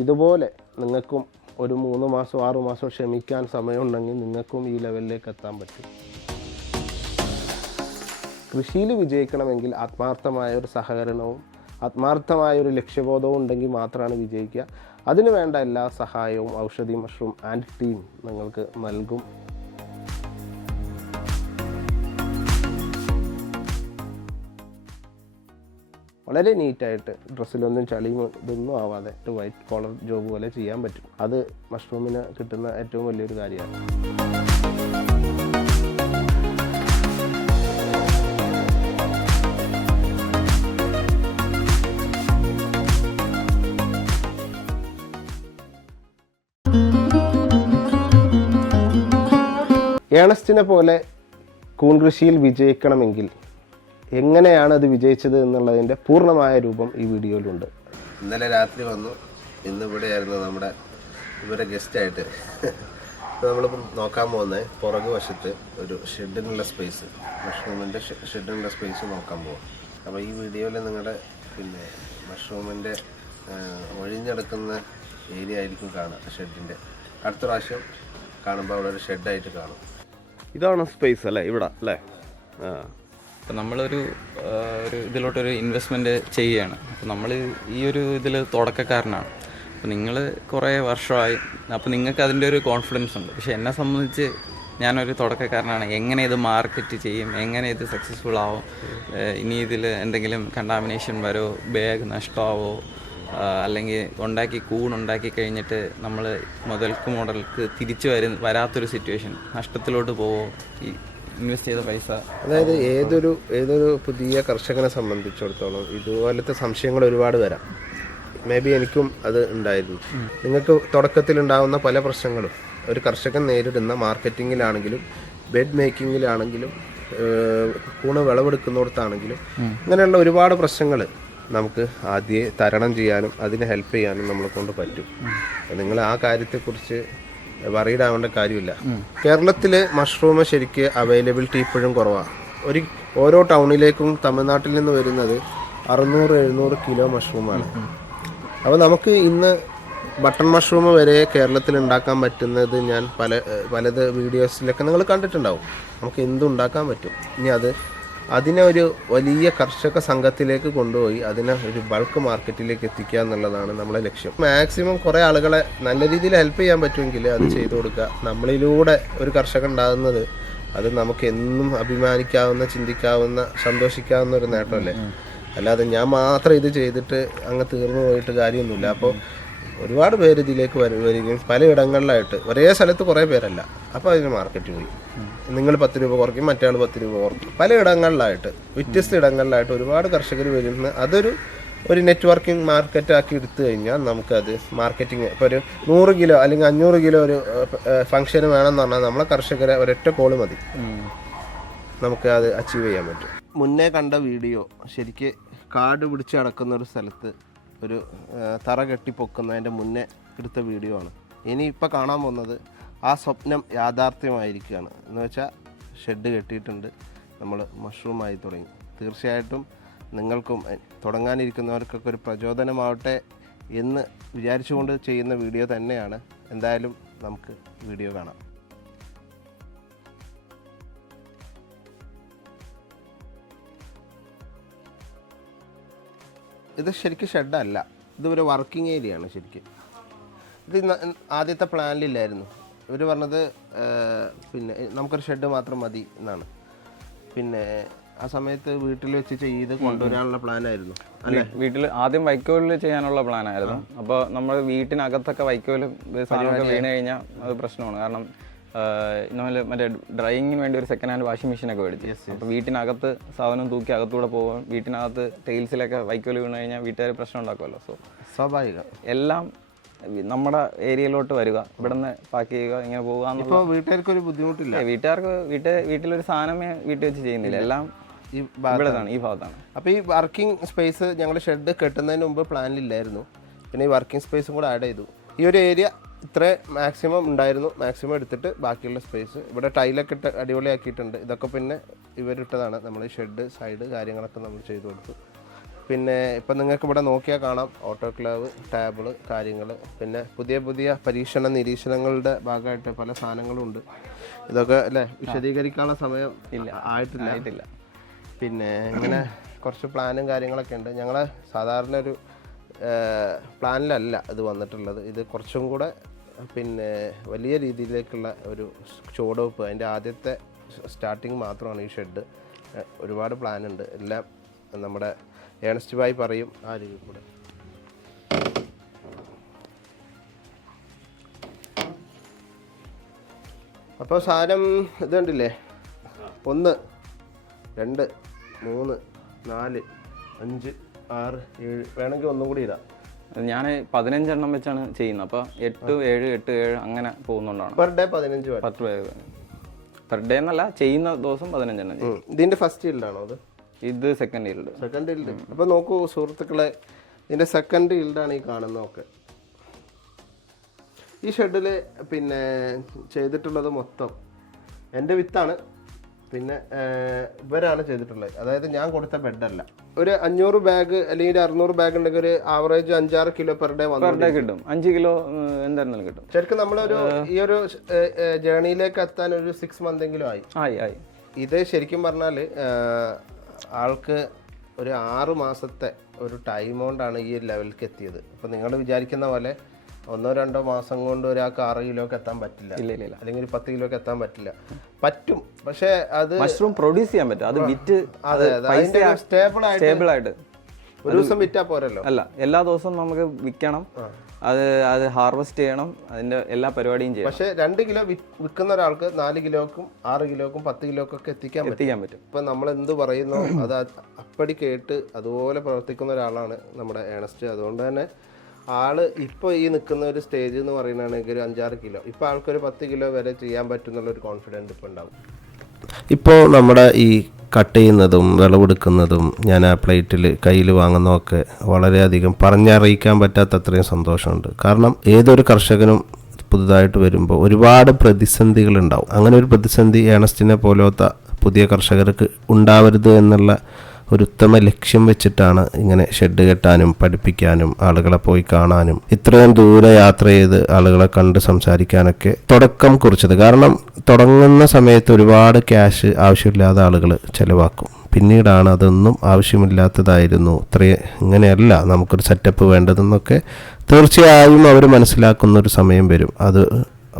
ഇതുപോലെ നിങ്ങൾക്കും ഒരു 3 മാസം 6 മാസം ക്ഷമിക്കാൻ സമയമുണ്ടെങ്കിൽ നിങ്ങൾക്കും ഈ ലെവലിലേക്ക് എത്താൻ പറ്റും. കൃഷിയിൽ വിജയിക്കണമെങ്കിൽ ആത്മാർത്ഥമായ ഒരു സഹകരണവും ആത്മാർത്ഥമായ ഒരു ലക്ഷ്യബോധവും ഉണ്ടെങ്കിൽ മാത്രമാണ് വിജയിക്കുക. അതിന് വേണ്ട എല്ലാ സഹായവും ഔഷധി മഷ്റൂം ആൻഡ് ടീം നിങ്ങൾക്ക് നൽകും. വളരെ നീറ്റായിട്ട് ഡ്രസ്സിലൊന്നും ചളിയും ഇതൊന്നും ആവാതെ ഒരു വൈറ്റ് കോളർ ജോബ് പോലെ ചെയ്യാൻ പറ്റും. അത് മഷ്റൂമിന് കിട്ടുന്ന ഏറ്റവും വലിയൊരു കാര്യമാണ്. ഏണസ്റ്റിനെ പോലെ കൂൺ കൃഷിയിൽ വിജയിക്കണമെങ്കിൽ എങ്ങനെയാണ് അത് വിജയിച്ചത് എന്നുള്ളതിൻ്റെ പൂർണ്ണമായ രൂപം ഈ വീഡിയോയിലുണ്ട്. ഇന്നലെ രാത്രി വന്നു, ഇന്ന് ഇവിടെയായിരുന്നു ഇവരെ ഗസ്റ്റായിട്ട്. നമ്മളിപ്പം നോക്കാൻ പോകുന്നത് പുറകു വശത്ത് ഒരു ഷെഡിനുള്ള സ്പേസ്, മഷ്റൂമിൻ്റെ ഷെഡിനുള്ള സ്പേസ് നോക്കാൻ പോകും. അപ്പോൾ ഈ വീഡിയോയിൽ നിങ്ങളുടെ മഷ്റൂമിൻ്റെ ഒഴിഞ്ഞെടുക്കുന്ന ഏരിയ ആയിരിക്കും കാണുക. ഷെഡിൻ്റെ അടുത്ത പ്രാവശ്യം കാണുമ്പോൾ അവിടെ ഒരു ഷെഡായിട്ട് കാണും. ഇതാണ് സ്പേസ് അല്ലേ ഇവിടെ അല്ലേ? അപ്പോൾ നമ്മളൊരു ഇതിലോട്ടൊരു ഇൻവെസ്റ്റ്മെൻറ്റ് ചെയ്യുകയാണ്. അപ്പോൾ നമ്മൾ ഈ ഒരു ഇതിൽ തുടക്കക്കാരനാണ്. അപ്പോൾ നിങ്ങൾ കുറേ വർഷമായി, അപ്പോൾ നിങ്ങൾക്ക് അതിൻ്റെ ഒരു കോൺഫിഡൻസ് ഉണ്ട്. പക്ഷേ എന്നെ സംബന്ധിച്ച് ഞാനൊരു തുടക്കക്കാരനാണ്. എങ്ങനെ ഇത് മാർക്കറ്റ് ചെയ്യും, എങ്ങനെ ഇത് സക്സസ്ഫുൾ ആവും, ഇനി ഇതിൽ എന്തെങ്കിലും കണ്ടാമിനേഷൻ വരുമോ, ബാഗ് നഷ്ടമാവോ, അല്ലെങ്കിൽ കൂണുണ്ടാക്കി കഴിഞ്ഞിട്ട് നമ്മൾ മുതൽക്ക് തിരിച്ചു വരാത്തൊരു സിറ്റുവേഷൻ, നഷ്ടത്തിലോട്ട് പോവോ ഈ ഇൻവെസ്റ്റ് ചെയ്ത പൈസ. അതായത് ഏതൊരു പുതിയ കർഷകനെ സംബന്ധിച്ചിടത്തോളം ഇതുപോലത്തെ സംശയങ്ങൾ ഒരുപാട് വരാം. മേ ബി എനിക്കും അത് ഉണ്ടായിരുന്നു. നിങ്ങൾക്ക് തുടക്കത്തിലുണ്ടാകുന്ന പല പ്രശ്നങ്ങളും ഒരു കർഷകൻ നേരിടുന്ന മാർക്കറ്റിങ്ങിലാണെങ്കിലും ബെഡ് മേക്കിങ്ങിലാണെങ്കിലും കൂണ് വിളവെടുക്കുന്നിടത്താണെങ്കിലും ഇങ്ങനെയുള്ള ഒരുപാട് പ്രശ്നങ്ങൾ നമുക്ക് ആദ്യം തരണം ചെയ്യാനും അതിനെ ഹെൽപ്പ് ചെയ്യാനും നമ്മളെ കൊണ്ട് പറ്റും. നിങ്ങൾ ആ കാര്യത്തെക്കുറിച്ച് വറീഡ് ആവേണ്ട കാര്യമില്ല. കേരളത്തിൽ മഷ്റൂം ശരിക്ക് അവൈലബിലിറ്റി ഇപ്പോഴും കുറവാണ്. ഓരോ ടൗണിലേക്കും തമിഴ്നാട്ടിൽ നിന്ന് വരുന്നത് 600-700 കിലോ മഷ്റൂമാണ്. അപ്പോൾ നമുക്ക് ഇന്ന് ബട്ടൺ മഷ്റൂം വരെ കേരളത്തിൽ ഉണ്ടാക്കാൻ പറ്റുന്നത് ഞാൻ പലത് വീഡിയോസിലൊക്കെ നിങ്ങൾ കണ്ടിട്ടുണ്ടാവും. നമുക്ക് എന്തുണ്ടാക്കാൻ പറ്റും. ഇനി അതിനെ ഒരു വലിയ കർഷക സംഘത്തിലേക്ക് കൊണ്ടുപോയി അതിനെ ഒരു ബൾക്ക് മാർക്കറ്റിലേക്ക് എത്തിക്കുക എന്നുള്ളതാണ് നമ്മളെ ലക്ഷ്യം. മാക്സിമം കുറേ ആളുകളെ നല്ല രീതിയിൽ ഹെൽപ്പ് ചെയ്യാൻ പറ്റുമെങ്കിൽ അത് ചെയ്തു കൊടുക്കുക. നമ്മളിലൂടെ ഒരു കർഷകൻ ഉണ്ടാകുന്നത് അത് നമുക്ക് എന്നും അഭിമാനിക്കാവുന്ന, ചിന്തിക്കാവുന്ന, സന്തോഷിക്കാവുന്ന ഒരു നേട്ടമല്ലേ. അല്ലാതെ ഞാൻ മാത്രം ഇത് ചെയ്തിട്ട് അങ്ങ് തീർന്നു പോയിട്ട് കാര്യമൊന്നുമില്ല. അപ്പോൾ ഒരുപാട് പേര് ഇതിലേക്ക് വരികയും പലയിടങ്ങളിലായിട്ട് ഒരേ സ്ഥലത്ത് കുറേ പേരല്ല. അപ്പോൾ അതിന് മാർക്കറ്റ് പോയി നിങ്ങൾ 10 രൂപ കുറയ്ക്കും, മറ്റേ ആൾ 10 രൂപ കുറയ്ക്കും. പലയിടങ്ങളിലായിട്ട് വ്യത്യസ്ത ഇടങ്ങളിലായിട്ട് ഒരുപാട് കർഷകർ വരുന്ന അതൊരു നെറ്റ്വർക്കിംഗ് മാർക്കറ്റാക്കി എടുത്തു കഴിഞ്ഞാൽ നമുക്കത് മാർക്കറ്റിംഗ് ഇപ്പോൾ ഒരു 100 കിലോ അല്ലെങ്കിൽ 500 കിലോ ഒരു ഫംഗ്ഷന് വേണമെന്ന് പറഞ്ഞാൽ നമ്മളെ കർഷകരെ ഒരൊറ്റ കോള് മതി, നമുക്ക് അത് അച്ചീവ് ചെയ്യാൻ പറ്റും. മുന്നേ കണ്ട വീഡിയോ ശരിക്ക് കാട് പിടിച്ച് കിടക്കുന്ന ഒരു സ്ഥലത്ത് ഒരു തറ കെട്ടി പൊക്കുന്നതിൻ്റെ മുന്നേ എടുത്ത വീഡിയോ ആണ്. ഇനി ഇപ്പോൾ കാണാൻ പോകുന്നത് ആ സ്വപ്നം യാഥാർത്ഥ്യമായിരിക്കുകയാണ്. എന്ന് വെച്ചാൽ ഷെഡ് കെട്ടിയിട്ടുണ്ട്, നമ്മൾ മഷ്റൂമായി തുടങ്ങി. തീർച്ചയായിട്ടും നിങ്ങൾക്കും തുടങ്ങാനിരിക്കുന്നവർക്കൊക്കെ ഒരു പ്രചോദനമാവട്ടെ എന്ന് വിചാരിച്ചുകൊണ്ട് ചെയ്യുന്ന വീഡിയോ തന്നെയാണ്. എന്തായാലും നമുക്ക് വീഡിയോ കാണാം. ഇത് ശരിക്കും ഷെഡല്ല, ഇതൊരു വർക്കിംഗ് ഏരിയ ആണ് ശരിക്കും. ഇത് ആദ്യത്തെ പ്ലാനിലില്ലായിരുന്നു. ഇവർ പറഞ്ഞത് നമുക്കൊരു ഷെഡ് മാത്രം മതി എന്നാണ്. ആ സമയത്ത് വീട്ടിൽ വെച്ച് ചെയ്ത് കൊണ്ടുവരാനുള്ള പ്ലാനായിരുന്നു അല്ലേ? വീട്ടിൽ ആദ്യം വൈക്കോലിൽ ചെയ്യാനുള്ള പ്ലാനായിരുന്നു. അപ്പോൾ നമ്മൾ വീട്ടിനകത്തൊക്കെ വൈക്കോല് സാധനമൊക്കെ വീണ് കഴിഞ്ഞാൽ അത് പ്രശ്നമാണ്. കാരണം നമ്മൾ മറ്റേ ഡ്രൈയിങ്ങിന് വേണ്ടി ഒരു സെക്കൻഡ് ഹാൻഡ് വാഷിംഗ് മെഷീനൊക്കെ മേടിച്ചു. അപ്പോൾ വീട്ടിനകത്ത് സാധനം തൂക്കി അകത്തൂടെ പോകും. വീട്ടിനകത്ത് ടൈൽസിലൊക്കെ വൈക്കോല് വീണ് കഴിഞ്ഞാൽ വീട്ടുകാർ പ്രശ്നം ഉണ്ടാക്കുമല്ലോ. സോ സ്വാഭാവികം എല്ലാം നമ്മുടെ ഏരിയയിലോട്ട് വരിക, ഇവിടെ നിന്ന് പാക്ക് ചെയ്യുക, ഇങ്ങനെ പോകുക. ഇപ്പോൾ വീട്ടുകാർക്ക് ഒരു ബുദ്ധിമുട്ടില്ല. വീട്ടിലൊരു സാധനമേ വീട്ടിൽ വെച്ച് ചെയ്യുന്നില്ല, എല്ലാം ഈ ഭാഗത്താണ്. അപ്പോൾ ഈ വർക്കിംഗ് സ്പേസ് ഞങ്ങൾ ഷെഡ് കെട്ടുന്നതിന് മുമ്പ് പ്ലാനിലില്ലായിരുന്നു. പിന്നെ ഈ വർക്കിംഗ് സ്പേസും കൂടെ ആഡ് ചെയ്തു. ഈ ഒരു ഏരിയ ഇത്ര മാക്സിമം ഉണ്ടായിരുന്നു. മാക്സിമം എടുത്തിട്ട് ബാക്കിയുള്ള സ്പേസ് ഇവിടെ ടൈലൊക്കെ ഇട്ട് അടിപൊളിയാക്കിയിട്ടുണ്ട്. ഇതൊക്കെ പിന്നെ ഇവരിട്ടതാണ്. നമ്മൾ ഷെഡ് സൈഡ് കാര്യങ്ങളൊക്കെ നമ്മൾ ചെയ്തു കൊടുത്തു. പിന്നെ ഇപ്പം നിങ്ങൾക്ക് ഇവിടെ നോക്കിയാൽ കാണാം ഓട്ടോക്ലേവ്, ടാബിള്, കാര്യങ്ങൾ. പിന്നെ പുതിയ പുതിയ പരീക്ഷണ നിരീക്ഷണങ്ങളുടെ ഭാഗമായിട്ട് പല സാധനങ്ങളും ഉണ്ട്. ഇതൊക്കെ അല്ലേ വിശദീകരിക്കാനുള്ള സമയം ആയിട്ടില്ല. പിന്നെ ഇങ്ങനെ കുറച്ച് പ്ലാനും കാര്യങ്ങളൊക്കെ ഉണ്ട്. ഞങ്ങളെ സാധാരണ ഒരു പ്ലാനിലല്ല ഇത് വന്നിട്ടുള്ളത്. ഇത് കുറച്ചും കൂടെ പിന്നെ വലിയ രീതിയിലേക്കുള്ള ഒരു ചുവടുവെപ്പ്. അതിൻ്റെ ആദ്യത്തെ സ്റ്റാർട്ടിങ് മാത്രമാണ് ഈ ഷെഡ്. ഒരുപാട് പ്ലാനുണ്ട്. എല്ലാം നമ്മുടെ ഏണസ്റ്റ് ഭായി പറയും ആ രീതിയിൽ കൂടെ. അപ്പോൾ സാധനം ഇത് കണ്ടില്ലേ, 1 2 3 4 5 6 7 വേണമെങ്കിൽ ഒന്നും കൂടി ഇടാം. ഞാൻ 15 എണ്ണം വെച്ചാണ് ചെയ്യുന്നത്. അപ്പോൾ 8 7 8 7 അങ്ങനെ പോകുന്നുണ്ടാണ്. പെർ ഡേ 15 പെർ ഡേ എന്നല്ല, ചെയ്യുന്ന ദിവസം 15 എണ്ണം. ഇതിൻ്റെ ഫസ്റ്റ് ഈൽഡാണോ അത്? ഇത് സെക്കൻഡ് ഈൽഡ്. Second yield. അപ്പോൾ നോക്കൂ സുഹൃത്തുക്കളെ, ഇതിൻ്റെ സെക്കൻഡ് ഈൽഡാണ് ഈ കാണുന്നതൊക്കെ. ഈ ഷെഡിൽ പിന്നെ ചെയ്തിട്ടുള്ളത് മൊത്തം എൻ്റെ വിത്താണ്. പിന്നെ ഇവരാണ് ചെയ്തിട്ടുള്ളത്. അതായത് ഞാൻ കൊടുത്ത ബെഡല്ല. ഒരു 500 ബാഗ് അല്ലെങ്കിൽ 600 ബാഗ് ഉണ്ടെങ്കിൽ ഒരു ആവറേജ് 5-6 കിലോ പെർ ഡേ കിട്ടും. 5 കിലോ എന്തായിരുന്നാലും കിട്ടും. ശരിക്കും നമ്മളൊരു ഈ ഒരു ജേണിയിലേക്ക് എത്താൻ ഒരു 6 മന്തെങ്കിലും ആയി. ഇത് ശരിക്കും പറഞ്ഞാൽ ആൾക്ക് ഒരു 6 മാസത്തെ ഒരു ടൈം കൊണ്ടാണ് ഈ ലെവലിലേക്ക് എത്തിയത്. അപ്പോൾ നിങ്ങൾ വിചാരിക്കുന്ന പോലെ 1-2 മാസം കൊണ്ട് ഒരാൾക്ക് 6 കിലോക്ക് എത്താൻ പറ്റില്ല, അല്ലെങ്കിൽ 10 കിലോക്ക് എത്താൻ പറ്റില്ല. പറ്റും, പക്ഷേ അത് മഷ്റൂം പ്രൊഡ്യൂസ് ചെയ്യാൻ പറ്റും. അത് വിറ്റ് സ്റ്റേബിൾ ആയിട്ട് ഒരു ദിവസം വിറ്റാ പോരല്ലോ. അല്ല, എല്ലാ ദിവസവും നമുക്ക് വിൽക്കണം. അത് ഹാർവെസ്റ്റ് ചെയ്യണം. അതിന്റെ എല്ലാ പരിപാടിയും ചെയ്യണം. പക്ഷേ 2 കിലോ വിൽക്കുന്ന ഒരാൾക്ക് 4 കിലോക്കും 6 കിലോക്കും 10 കിലോക്കൊക്കെ എത്തിക്കാൻ പറ്റും. ഇപ്പം നമ്മൾ എന്ത് പറയുന്നോ അത് അപ്പടി കേട്ട് അതുപോലെ പ്രവർത്തിക്കുന്ന ഒരാളാണ് നമ്മുടെ ഏണസ്റ്റ്. അതുകൊണ്ട് തന്നെ ആള് ഇപ്പോൾ ഈ നിൽക്കുന്ന ഒരു സ്റ്റേജ് എന്ന് പറയുകയാണെങ്കിൽ ഒരു 5-6 കിലോ, ഇപ്പോൾ ആൾക്കൊരു 10 കിലോ വരെ ചെയ്യാൻ പറ്റും എന്നുള്ളൊരു കോൺഫിഡൻസ് ഇപ്പോൾ ഉണ്ടാവും. ഇപ്പോൾ നമ്മുടെ ഈ കട്ട് ചെയ്യുന്നതും വിളവെടുക്കുന്നതും ഞാൻ ആ പ്ലേറ്റിൽ കയ്യിൽ വാങ്ങുന്നതൊക്കെ വളരെയധികം പറഞ്ഞറിയിക്കാൻ പറ്റാത്തത്രയും സന്തോഷമുണ്ട്. കാരണം ഏതൊരു കർഷകനും പുതുതായിട്ട് വരുമ്പോൾ ഒരുപാട് പ്രതിസന്ധികളുണ്ടാവും. അങ്ങനെ ഒരു പ്രതിസന്ധി ഏണസ്റ്റിനെ പോലത്തെ പുതിയ കർഷകർക്ക് ഉണ്ടാവരുത് എന്നുള്ള ഒരു ഉത്തമ ലക്ഷ്യം വെച്ചിട്ടാണ് ഇങ്ങനെ ഷെഡ് കെട്ടാനും പഠിപ്പിക്കാനും ആളുകളെ പോയി കാണാനും ഇത്രയും ദൂരെ യാത്ര ചെയ്ത് ആളുകളെ കണ്ട് സംസാരിക്കാനൊക്കെ തുടക്കം കുറിച്ചത്. കാരണം തുടങ്ങുന്ന സമയത്ത് ഒരുപാട് ക്യാഷ് ആവശ്യമില്ലാതെ ആളുകൾ ചിലവാക്കും. പിന്നീടാണ് അതൊന്നും ആവശ്യമില്ലാത്തതായിരുന്നു, ഇങ്ങനെയല്ല നമുക്കൊരു സെറ്റപ്പ് വേണ്ടതെന്നൊക്കെ തീർച്ചയായും അവർ മനസ്സിലാക്കുന്ന ഒരു സമയം വരും. അത്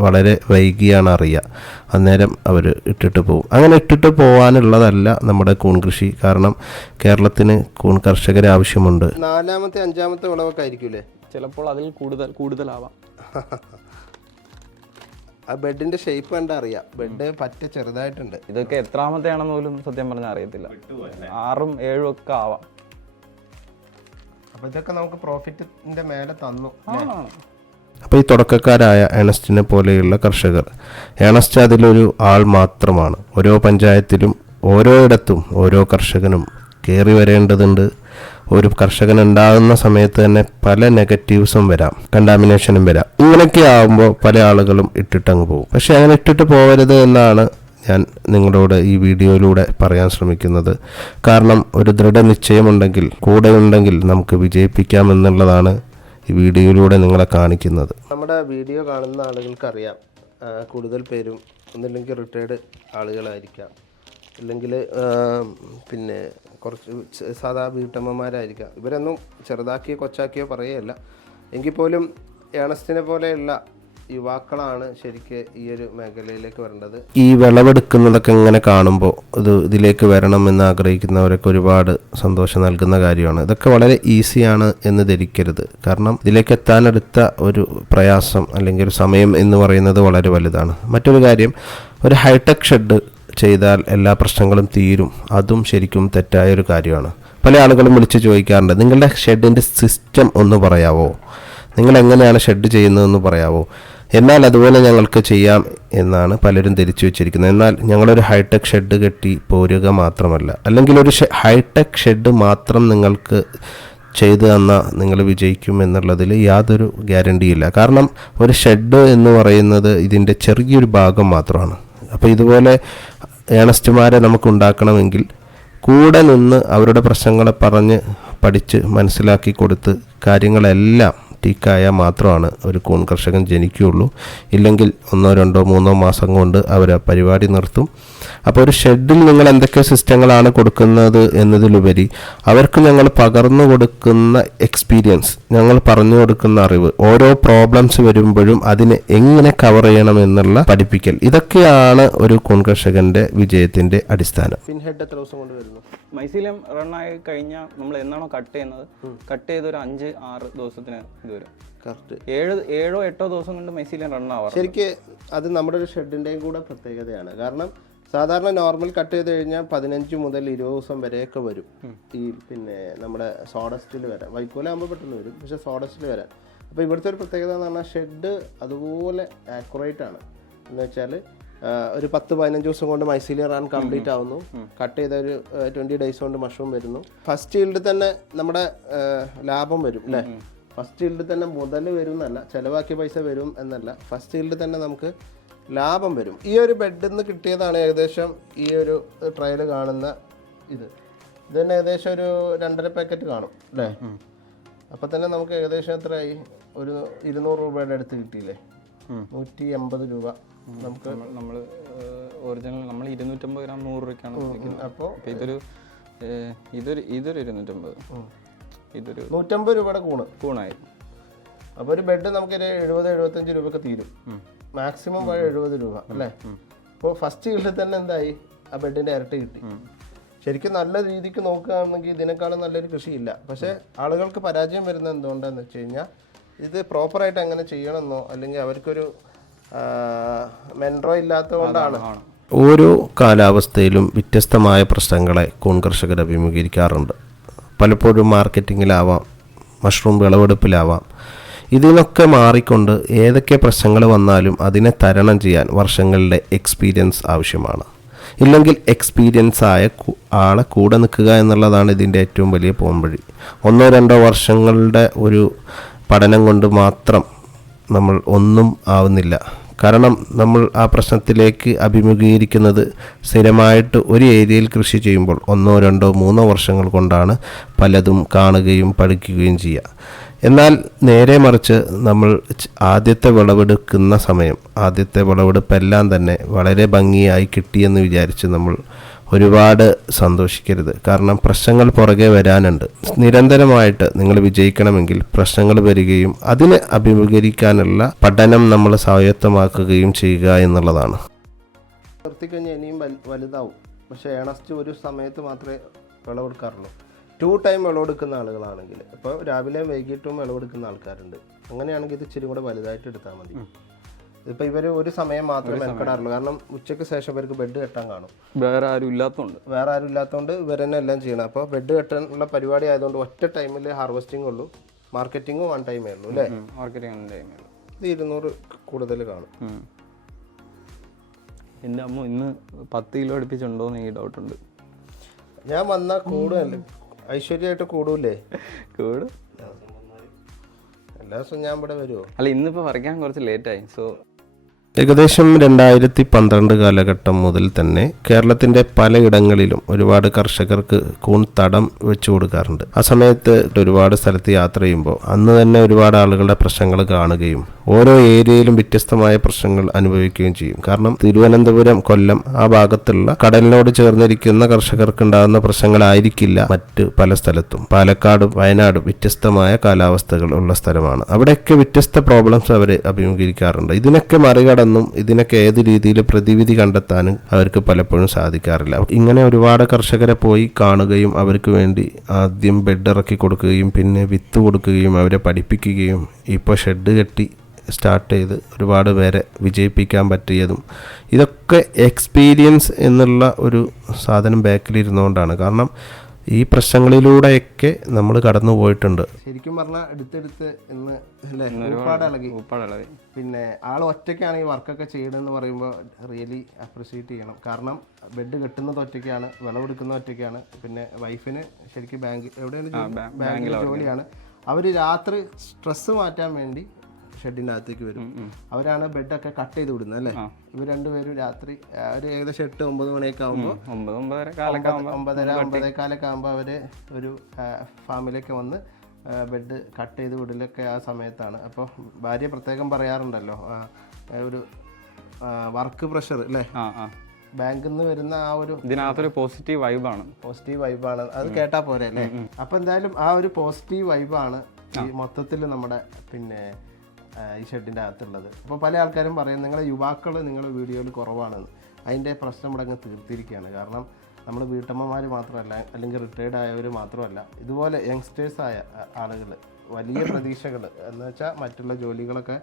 വളരെ വൈകിയാണ് അറിയുക. അന്നേരം അവർ ഇട്ടിട്ട് പോകും. അങ്ങനെ ഇട്ടിട്ട് പോകാനുള്ളതല്ല നമ്മുടെ കൂൺ കൃഷി. കാരണം കേരളത്തിന് കൂൺ കർഷകരെ ആവശ്യമുണ്ട്. 4-ാമത്തെ 5-ാമത്തെ വിളവൊക്കെ ആയിരിക്കൂലേ? ചിലപ്പോൾ അതിൽ കൂടുതലാവാം. ആ ബെഡിന്റെ ഷേപ്പ് കണ്ടാ അറിയാം. ബെഡ് പറ്റ ചെറുതായിട്ടുണ്ട്. ഇതൊക്കെ എത്രാമത്തെ ആണെന്ന് പോലും സത്യം പറഞ്ഞാൽ അറിയത്തില്ല. 6ഉം 7ഉം ഒക്കെ ആവാം. അപ്പൊ ഇതൊക്കെ നമുക്ക് പ്രോഫിറ്റിന്റെ മേലെ തന്നു. അപ്പോൾ ഈ തുടക്കക്കാരായ ഏണസ്റ്റിനെ പോലെയുള്ള കർഷകർ, ഏണസ്റ്റ് അതിലൊരു ആൾ മാത്രമാണ്. ഓരോ പഞ്ചായത്തിലും ഓരോയിടത്തും ഓരോ കർഷകനും കയറി വരേണ്ടതുണ്ട്. ഒരു കർഷകൻ ഉണ്ടാകുന്ന സമയത്ത് തന്നെ പല നെഗറ്റീവ്സും വരാം, കണ്ടാമിനേഷനും വരാം. ഇങ്ങനെയൊക്കെ ആകുമ്പോൾ പല ആളുകളും ഇട്ടിട്ടങ്ങ് പോകും. പക്ഷെ അങ്ങനെ ഇട്ടിട്ട് പോകരുത് എന്നാണ് ഞാൻ നിങ്ങളോട് ഈ വീഡിയോയിലൂടെ പറയാൻ ശ്രമിക്കുന്നത്. കാരണം ഒരു ദൃഢനിശ്ചയമുണ്ടെങ്കിൽ, കൂടെ ഉണ്ടെങ്കിൽ നമുക്ക് വിജയിപ്പിക്കാമെന്നുള്ളതാണ് ഈ വീഡിയോയിലൂടെ നിങ്ങളെ കാണിക്കുന്നത്. നമ്മുടെ വീഡിയോ കാണുന്ന ആളുകൾക്കറിയാം, കൂടുതൽ പേരും ഒന്നില്ലെങ്കിൽ റിട്ടയർഡ് ആളുകളായിരിക്കാം, അല്ലെങ്കിൽ പിന്നെ കുറച്ച് സാധാ വീട്ടമ്മമാരായിരിക്കാം. ഇവരൊന്നും ചെറുതാക്കിയോ കൊച്ചാക്കിയോ പറയുകയല്ല. എങ്കിൽ പോലും ഏണസ്റ്റിനെ പോലെയുള്ള യുവാക്കളാണ് ശരിക്ക് ഈ ഒരു മേഖലയിലേക്ക് വരേണ്ടത്. ഈ വിളവെടുക്കുന്നതൊക്കെ ഇങ്ങനെ കാണുമ്പോൾ ഇതിലേക്ക് വരണം എന്ന് ആഗ്രഹിക്കുന്നവരൊക്കെ ഒരുപാട് സന്തോഷം നൽകുന്ന കാര്യമാണ്. ഇതൊക്കെ വളരെ ഈസിയാണ് എന്ന് ധരിക്കരുത്. കാരണം ഇതിലേക്ക് എത്താനെടുത്ത ഒരു പ്രയാസം അല്ലെങ്കിൽ ഒരു സമയം എന്ന് പറയുന്നത് വളരെ വലുതാണ്. മറ്റൊരു കാര്യം, ഒരു ഹൈടെക് ഷെഡ് ചെയ്താൽ എല്ലാ പ്രശ്നങ്ങളും തീരും. അതും ശരിക്കും തെറ്റായൊരു കാര്യമാണ്. പല ആളുകളും വിളിച്ച് ചോദിക്കാറുണ്ട്, നിങ്ങളുടെ ഷെഡിൻ്റെ സിസ്റ്റം ഒന്ന് പറയാവോ, നിങ്ങൾ എങ്ങനെയാണ് ഷെഡ് ചെയ്യുന്നതെന്ന് പറയാവോ. എന്നാൽ അതുപോലെ ഞങ്ങൾക്ക് ചെയ്യാം എന്നാണ് പലരും ധരിച്ചു വെച്ചിരിക്കുന്നത്. എന്നാൽ ഞങ്ങളൊരു ഹൈടെക് ഷെഡ് കെട്ടി പോരുക മാത്രമല്ല, അല്ലെങ്കിൽ ഒരു ഹൈടെക് ഷെഡ് മാത്രം നിങ്ങൾക്ക് ചെയ്തു തന്നാൽ നിങ്ങൾ വിജയിക്കും എന്നുള്ളതിൽ യാതൊരു ഗ്യാരണ്ടിയില്ല. കാരണം ഒരു ഷെഡ് എന്ന് പറയുന്നത് ഇതിൻ്റെ ചെറിയൊരു ഭാഗം മാത്രമാണ്. അപ്പോൾ ഇതുപോലെ ഏണസ്റ്റുമാരെ നമുക്ക് ഉണ്ടാക്കണമെങ്കിൽ കൂടെ നിന്ന് അവരുടെ പ്രശ്നങ്ങളെ പറഞ്ഞ് പഠിച്ച് മനസ്സിലാക്കി കൊടുത്ത് കാര്യങ്ങളെല്ലാം ടീക്കായാൽ മാത്രമാണ് ഒരു കൂൺ കർഷകൻ ജനിക്കുകയുള്ളൂ. ഇല്ലെങ്കിൽ 1, 2, 3 മാസം കൊണ്ട് അവർ ആ പരിപാടി നിർത്തും. അപ്പോൾ ഒരു ഷെഡിൽ നിങ്ങൾ എന്തൊക്കെ സിസ്റ്റങ്ങളാണ് കൊടുക്കുന്നത് എന്നതിലുപരി അവർക്ക് ഞങ്ങൾ പകർന്നു കൊടുക്കുന്ന എക്സ്പീരിയൻസ്, ഞങ്ങൾ പറഞ്ഞു കൊടുക്കുന്ന അറിവ്, ഓരോ പ്രോബ്ലംസ് വരുമ്പോഴും അതിനെ എങ്ങനെ കവർ ചെയ്യണം എന്നുള്ള പഠിപ്പിക്കൽ, ഇതൊക്കെയാണ് ഒരു കൂൺ കർഷകന്റെ വിജയത്തിന്റെ അടിസ്ഥാനം. പിൻ ഹെഡ് എത്ര ദിവസം കൊണ്ട് വരുന്നു? മൈസീലിയം റണ്ണായി കഴിഞ്ഞാൽ നമ്മൾ എന്നാണോ കട്ട് ചെയ്യുന്നത്, കട്ട് ചെയ്ത് ഒരു 5-6 ദിവസത്തിന് ഇത് വരും. കറക്റ്റ് 7-8 ദിവസം കൊണ്ട് മൈസീലിയം റൺ ആവാറ്. ശരിക്ക് അത് നമ്മുടെ ഒരു ഷെഡിൻ്റെയും കൂടെ പ്രത്യേകതയാണ്. കാരണം സാധാരണ നോർമൽ കട്ട് ചെയ്ത് കഴിഞ്ഞാൽ 15 മുതൽ 20 ദിവസം വരെയൊക്കെ വരും. ഈ പിന്നെ നമ്മുടെ സോഡസ്റ്റിൽ വരാൻ, വൈക്കോലാകുമ്പോൾ പെട്ടെന്ന് വരും, പക്ഷെ സോഡസ്റ്റിൽ വരാൻ. അപ്പോൾ ഇവിടുത്തെ ഒരു പ്രത്യേകത എന്ന് പറഞ്ഞാൽ ഷെഡ് അതുപോലെ ആക്യുറേറ്റ് ആണ്. എന്ന് വെച്ചാൽ ഒരു 10-15 ദിവസം കൊണ്ട് മൈസീലിയം റൺ കംപ്ലീറ്റ് ആവുന്നു. കട്ട് ചെയ്ത ഒരു 20 ഡേയ്സ് കൊണ്ട് മഷ്റൂം വരുന്നു. ഫസ്റ്റ് ഈൽഡ് തന്നെ നമ്മുടെ ലാഭം വരും അല്ലേ? ഫസ്റ്റ് ഈൽഡ് തന്നെ മുതൽ വരും എന്നല്ല, ചിലവാക്കിയ പൈസ വരും എന്നല്ല, ഫസ്റ്റ് ഈൽഡ് തന്നെ നമുക്ക് ലാഭം വരും. ഈ ഒരു ബെഡിൽ നിന്ന് കിട്ടിയതാണ് ഏകദേശം ഈ ഒരു ട്രയൽ കാണുന്ന ഇത് തന്നെ ഏകദേശം ഒരു 2.5 പാക്കറ്റ് കാണും അല്ലേ? അപ്പം തന്നെ നമുക്ക് ഏകദേശം എത്രയായി? ഒരു 200 രൂപയുടെ അടുത്ത് കിട്ടിയില്ലേ? 180 രൂപ നമുക്ക്. നമ്മൾ ഒറിജിനൽ നമ്മൾ 250 ഗ്രാം 100 രൂപയ്ക്കാണ്. അപ്പോൾ ഇതൊരു 250, ഇതൊരു 150 രൂപയുടെ കൂണായി. അപ്പോൾ ഒരു ബെഡ് നമുക്ക് 70-75 രൂപയൊക്കെ തീരും. മാക്സിമം 70 രൂപ അല്ലേ? അപ്പോൾ ഫസ്റ്റ് ഈൽഡിൽ തന്നെ എന്തായി? ആ ബെഡിൻ്റെ ഇരട്ടി കിട്ടി. ശരിക്കും നല്ല രീതിക്ക് നോക്കുകയാണെങ്കിൽ ഇതിനേക്കാളും നല്ലൊരു കൃഷിയില്ല. പക്ഷേ ആളുകൾക്ക് പരാജയം വരുന്നത് എന്തുകൊണ്ടാണെന്ന് വെച്ച് കഴിഞ്ഞാൽ ഇത് പ്രോപ്പറായിട്ട് എങ്ങനെ ചെയ്യണമെന്നോ അല്ലെങ്കിൽ അവർക്കൊരു മെൻട്രോ ഇല്ലാത്തതുകൊണ്ടാണ്. ഓരോ കാലാവസ്ഥയിലും വ്യത്യസ്തമായ പ്രശ്നങ്ങളെ കൂൺ കർഷകർ അഭിമുഖീകരിക്കാറുണ്ട്. പലപ്പോഴും മാർക്കറ്റിങ്ങിലാവാം, മഷ്റൂം വിളവെടുപ്പിലാവാം. ഇതിനൊക്കെ മാറിക്കൊണ്ട് ഏതൊക്കെ പ്രശ്നങ്ങൾ വന്നാലും അതിനെ തരണം ചെയ്യാൻ വർഷങ്ങളുടെ എക്സ്പീരിയൻസ് ആവശ്യമാണ്. ഇല്ലെങ്കിൽ എക്സ്പീരിയൻസ് ആയ ആളെ കൂടെ നിൽക്കുക എന്നുള്ളതാണ് ഇതിൻ്റെ ഏറ്റവും വലിയ പോംവഴി. 1-2 വർഷങ്ങളുടെ ഒരു പഠനം കൊണ്ട് മാത്രം നമ്മൾ ഒന്നും ആവുന്നില്ല. കാരണം നമ്മൾ ആ പ്രശ്നത്തിലേക്ക് അഭിമുഖീകരിക്കുന്നത് സ്ഥിരമായിട്ട് ഒരു ഏരിയയിൽ കൃഷി ചെയ്യുമ്പോൾ 1, 2, 3 വർഷങ്ങൾ കൊണ്ടാണ് പലതും കാണുകയും പഠിക്കുകയും ചെയ്യുക. എന്നാൽ നേരെ മറിച്ച് നമ്മൾ ആദ്യത്തെ വിളവെടുക്കുന്ന സമയം, ആദ്യത്തെ വിളവെടുപ്പെല്ലാം തന്നെ വളരെ ഭംഗിയായി കിട്ടിയെന്ന് വിചാരിച്ച് നമ്മൾ ഒരുപാട് സന്തോഷിക്കരുത്. കാരണം പ്രശ്നങ്ങൾ പുറകെ വരാനുണ്ട്. നിരന്തരമായിട്ട് നിങ്ങൾ വിജയിക്കണമെങ്കിൽ പ്രശ്നങ്ങൾ വരികയും അതിനെ അഭിമുഖീകരിക്കാനുള്ള പഠനം നമ്മൾ സ്വായത്തമാക്കുകയും ചെയ്യുക എന്നുള്ളതാണ്. നിർത്തിക്കഴിഞ്ഞാൽ ഇനിയും വലുതാവും. പക്ഷേ ഏണസ്റ്റ് ഒരു സമയത്ത് മാത്രമേ വിളവെടുക്കാറുള്ളൂ. 2 ടൈം വിളവെടുക്കുന്ന ആളുകളാണെങ്കിൽ, ഇപ്പോൾ രാവിലെയും വൈകിട്ടും വിളവെടുക്കുന്ന ആൾക്കാരുണ്ട്. അങ്ങനെയാണെങ്കിൽ ഇത് ഇച്ചിരി കൂടെ വലുതായിട്ട് എടുത്താൽ മതി. ഇതിപ്പോൾ ഇവർ ഒരു സമയം മാത്രമേ മെനക്കെടാറുള്ളൂ. കാരണം ഉച്ചയ്ക്ക് ശേഷം ഇവർക്ക് ബെഡ് കെട്ടാൻ കാണും. വേറെ ആരും ഇല്ലാത്തതുകൊണ്ട് ഇവർ തന്നെ എല്ലാം ചെയ്യണം. അപ്പോൾ ബെഡ് കെട്ടാനുള്ള പരിപാടി ആയതുകൊണ്ട് ഒറ്റ ടൈമിൽ ഹാർവെസ്റ്റിംഗ് ഉള്ളൂ. മാർക്കറ്റിംഗ് 1 ടൈമേ ഉള്ളൂ അല്ലേ? ഇത് 200 കൂടുതൽ കാണും. എൻ്റെ അമ്മ ഇന്ന് 10 കിലോ അടുപ്പിച്ചുണ്ടോന്ന് എനിക്ക് ഡൗട്ടുണ്ട്. ഞാൻ വന്നാൽ കൂടുതലല്ലേ? ഐശ്വര്യമായിട്ട് കൂടൂലേ? കൂടും. എല്ലാ ദിവസവും ഞാൻ ഇവിടെ വരുമോ? അല്ല, ഇന്നിപ്പോൾ പറിക്കാൻ കുറച്ച് ലേറ്റായി. സോ ഏകദേശം 2012 കാലഘട്ടം മുതൽ തന്നെ കേരളത്തിൻ്റെ പലയിടങ്ങളിലും ഒരുപാട് കർഷകർക്ക് കൂൺ തടം വെച്ചു കൊടുക്കാറുണ്ട്. ആ സമയത്ത് ഒരുപാട് സ്ഥലത്ത് യാത്ര ചെയ്യുമ്പോൾ അന്ന് തന്നെ ഒരുപാട് ആളുകളുടെ പ്രശ്നങ്ങൾ കാണുകയും ഓരോ ഏരിയയിലും വ്യത്യസ്തമായ പ്രശ്നങ്ങൾ അനുഭവിക്കുകയും ചെയ്യും. കാരണം തിരുവനന്തപുരം, കൊല്ലം ആ ഭാഗത്തുള്ള കടലിനോട് ചേർന്നിരിക്കുന്ന കർഷകർക്ക് ഉണ്ടാകുന്ന പ്രശ്നങ്ങളായിരിക്കില്ല മറ്റ് പല സ്ഥലത്തും. പാലക്കാടും വയനാടും വ്യത്യസ്തമായ കാലാവസ്ഥകൾ ഉള്ള സ്ഥലമാണ്. അവിടെയൊക്കെ വ്യത്യസ്ത പ്രോബ്ലംസ് അവർ അഭിമുഖീകരിക്കാറുണ്ട്. ഇതിനൊക്കെ മറികടന്നും ഇതിനൊക്കെ ഏത് രീതിയിൽ പ്രതിവിധി കണ്ടെത്താനും അവർക്ക് പലപ്പോഴും സാധിക്കാറില്ല. ഇങ്ങനെ ഒരുപാട് കർഷകരെ പോയി കാണുകയും അവർക്ക് വേണ്ടി ആദ്യം ബെഡ് ഇറക്കി കൊടുക്കുകയും പിന്നെ വിത്ത് കൊടുക്കുകയും അവരെ പഠിപ്പിക്കുകയും ഇപ്പോൾ ഷെഡ് കെട്ടി സ്റ്റാർട്ട് ചെയ്ത് ഒരുപാട് പേരെ വിജയിപ്പിക്കാൻ പറ്റിയതും ഇതൊക്കെ എക്സ്പീരിയൻസ് എന്നുള്ള ഒരു സാധനം ബാക്കിലിരുന്നുകൊണ്ടാണ്. കാരണം ഈ പ്രശ്നങ്ങളിലൂടെയൊക്കെ നമ്മൾ കടന്നു പോയിട്ടുണ്ട്. ശരിക്കും പറഞ്ഞാൽ എടുത്തെടുത്ത് ഇന്ന് ഒരുപാട് ഇളകി. പിന്നെ ആൾ ഒറ്റയ്ക്കാണ് ഈ വർക്കൊക്കെ ചെയ്യണമെന്ന് പറയുമ്പോൾ റിയലി അപ്രിഷിയേറ്റ് ചെയ്യണം. കാരണം ബെഡ് കെട്ടുന്നത് ഒറ്റയ്ക്കാണ്, വിളവെടുക്കുന്നത് ഒറ്റയ്ക്കാണ്. പിന്നെ വൈഫിന് ശരിക്കും ബാങ്കിൽ ജോലിയാണ്. അവർ രാത്രി സ്ട്രെസ് മാറ്റാൻ വേണ്ടി ഷെഡിൻ്റെ അകത്തേക്ക് വരും. അവരാണ് ബെഡൊക്കെ കട്ട് ചെയ്ത് വിടുന്നത് അല്ലേ? ഇവർ രണ്ടുപേരും രാത്രി ഒരു ഏകദേശം 8-9 മണിയൊക്കെ ആകുമ്പോൾ 9:30-9:15 ആകുമ്പോൾ അവർ ഒരു ഫാമിലേക്ക് വന്ന് ബെഡ് കട്ട് ചെയ്ത് വിടലൊക്കെ ആ സമയത്താണ്. അപ്പോൾ ഭാര്യ പ്രത്യേകം പറയാറുണ്ടല്ലോ ഒരു വർക്ക് പ്രഷർ അല്ലേ, ബാങ്കിൽ നിന്ന് വരുന്ന ആ ഒരു ഇതിനകത്തൊരു പോസിറ്റീവ് വൈബാണ്. അത് കേട്ടാ പോരെ അല്ലേ? അപ്പൊ എന്തായാലും ആ ഒരു പോസിറ്റീവ് വൈബാണ് ഈ മൊത്തത്തിൽ നമ്മുടെ പിന്നെ ഈ ഷെഡിന്റെ അകത്തുള്ളത്. അപ്പോൾ പല ആൾക്കാരും പറയും നിങ്ങളെ യുവാക്കൾ നിങ്ങളുടെ വീഡിയോയിൽ കുറവാണെന്ന്. അതിന്റെ പ്രശ്നം ഇവിടെ അങ്ങ് തീർത്തിരിക്കുകയാണ്. കാരണം നമ്മൾ വീട്ടമ്മമാർ മാത്രമല്ല, അല്ലെങ്കിൽ റിട്ടയർഡ് ആയവർ മാത്രമല്ല, ഇതുപോലെ യങ്സ്റ്റേഴ്സായ ആളുകൾ വലിയ പ്രതീക്ഷകൾ എന്ന് വെച്ചാൽ മറ്റുള്ള ജോലികളൊക്കെ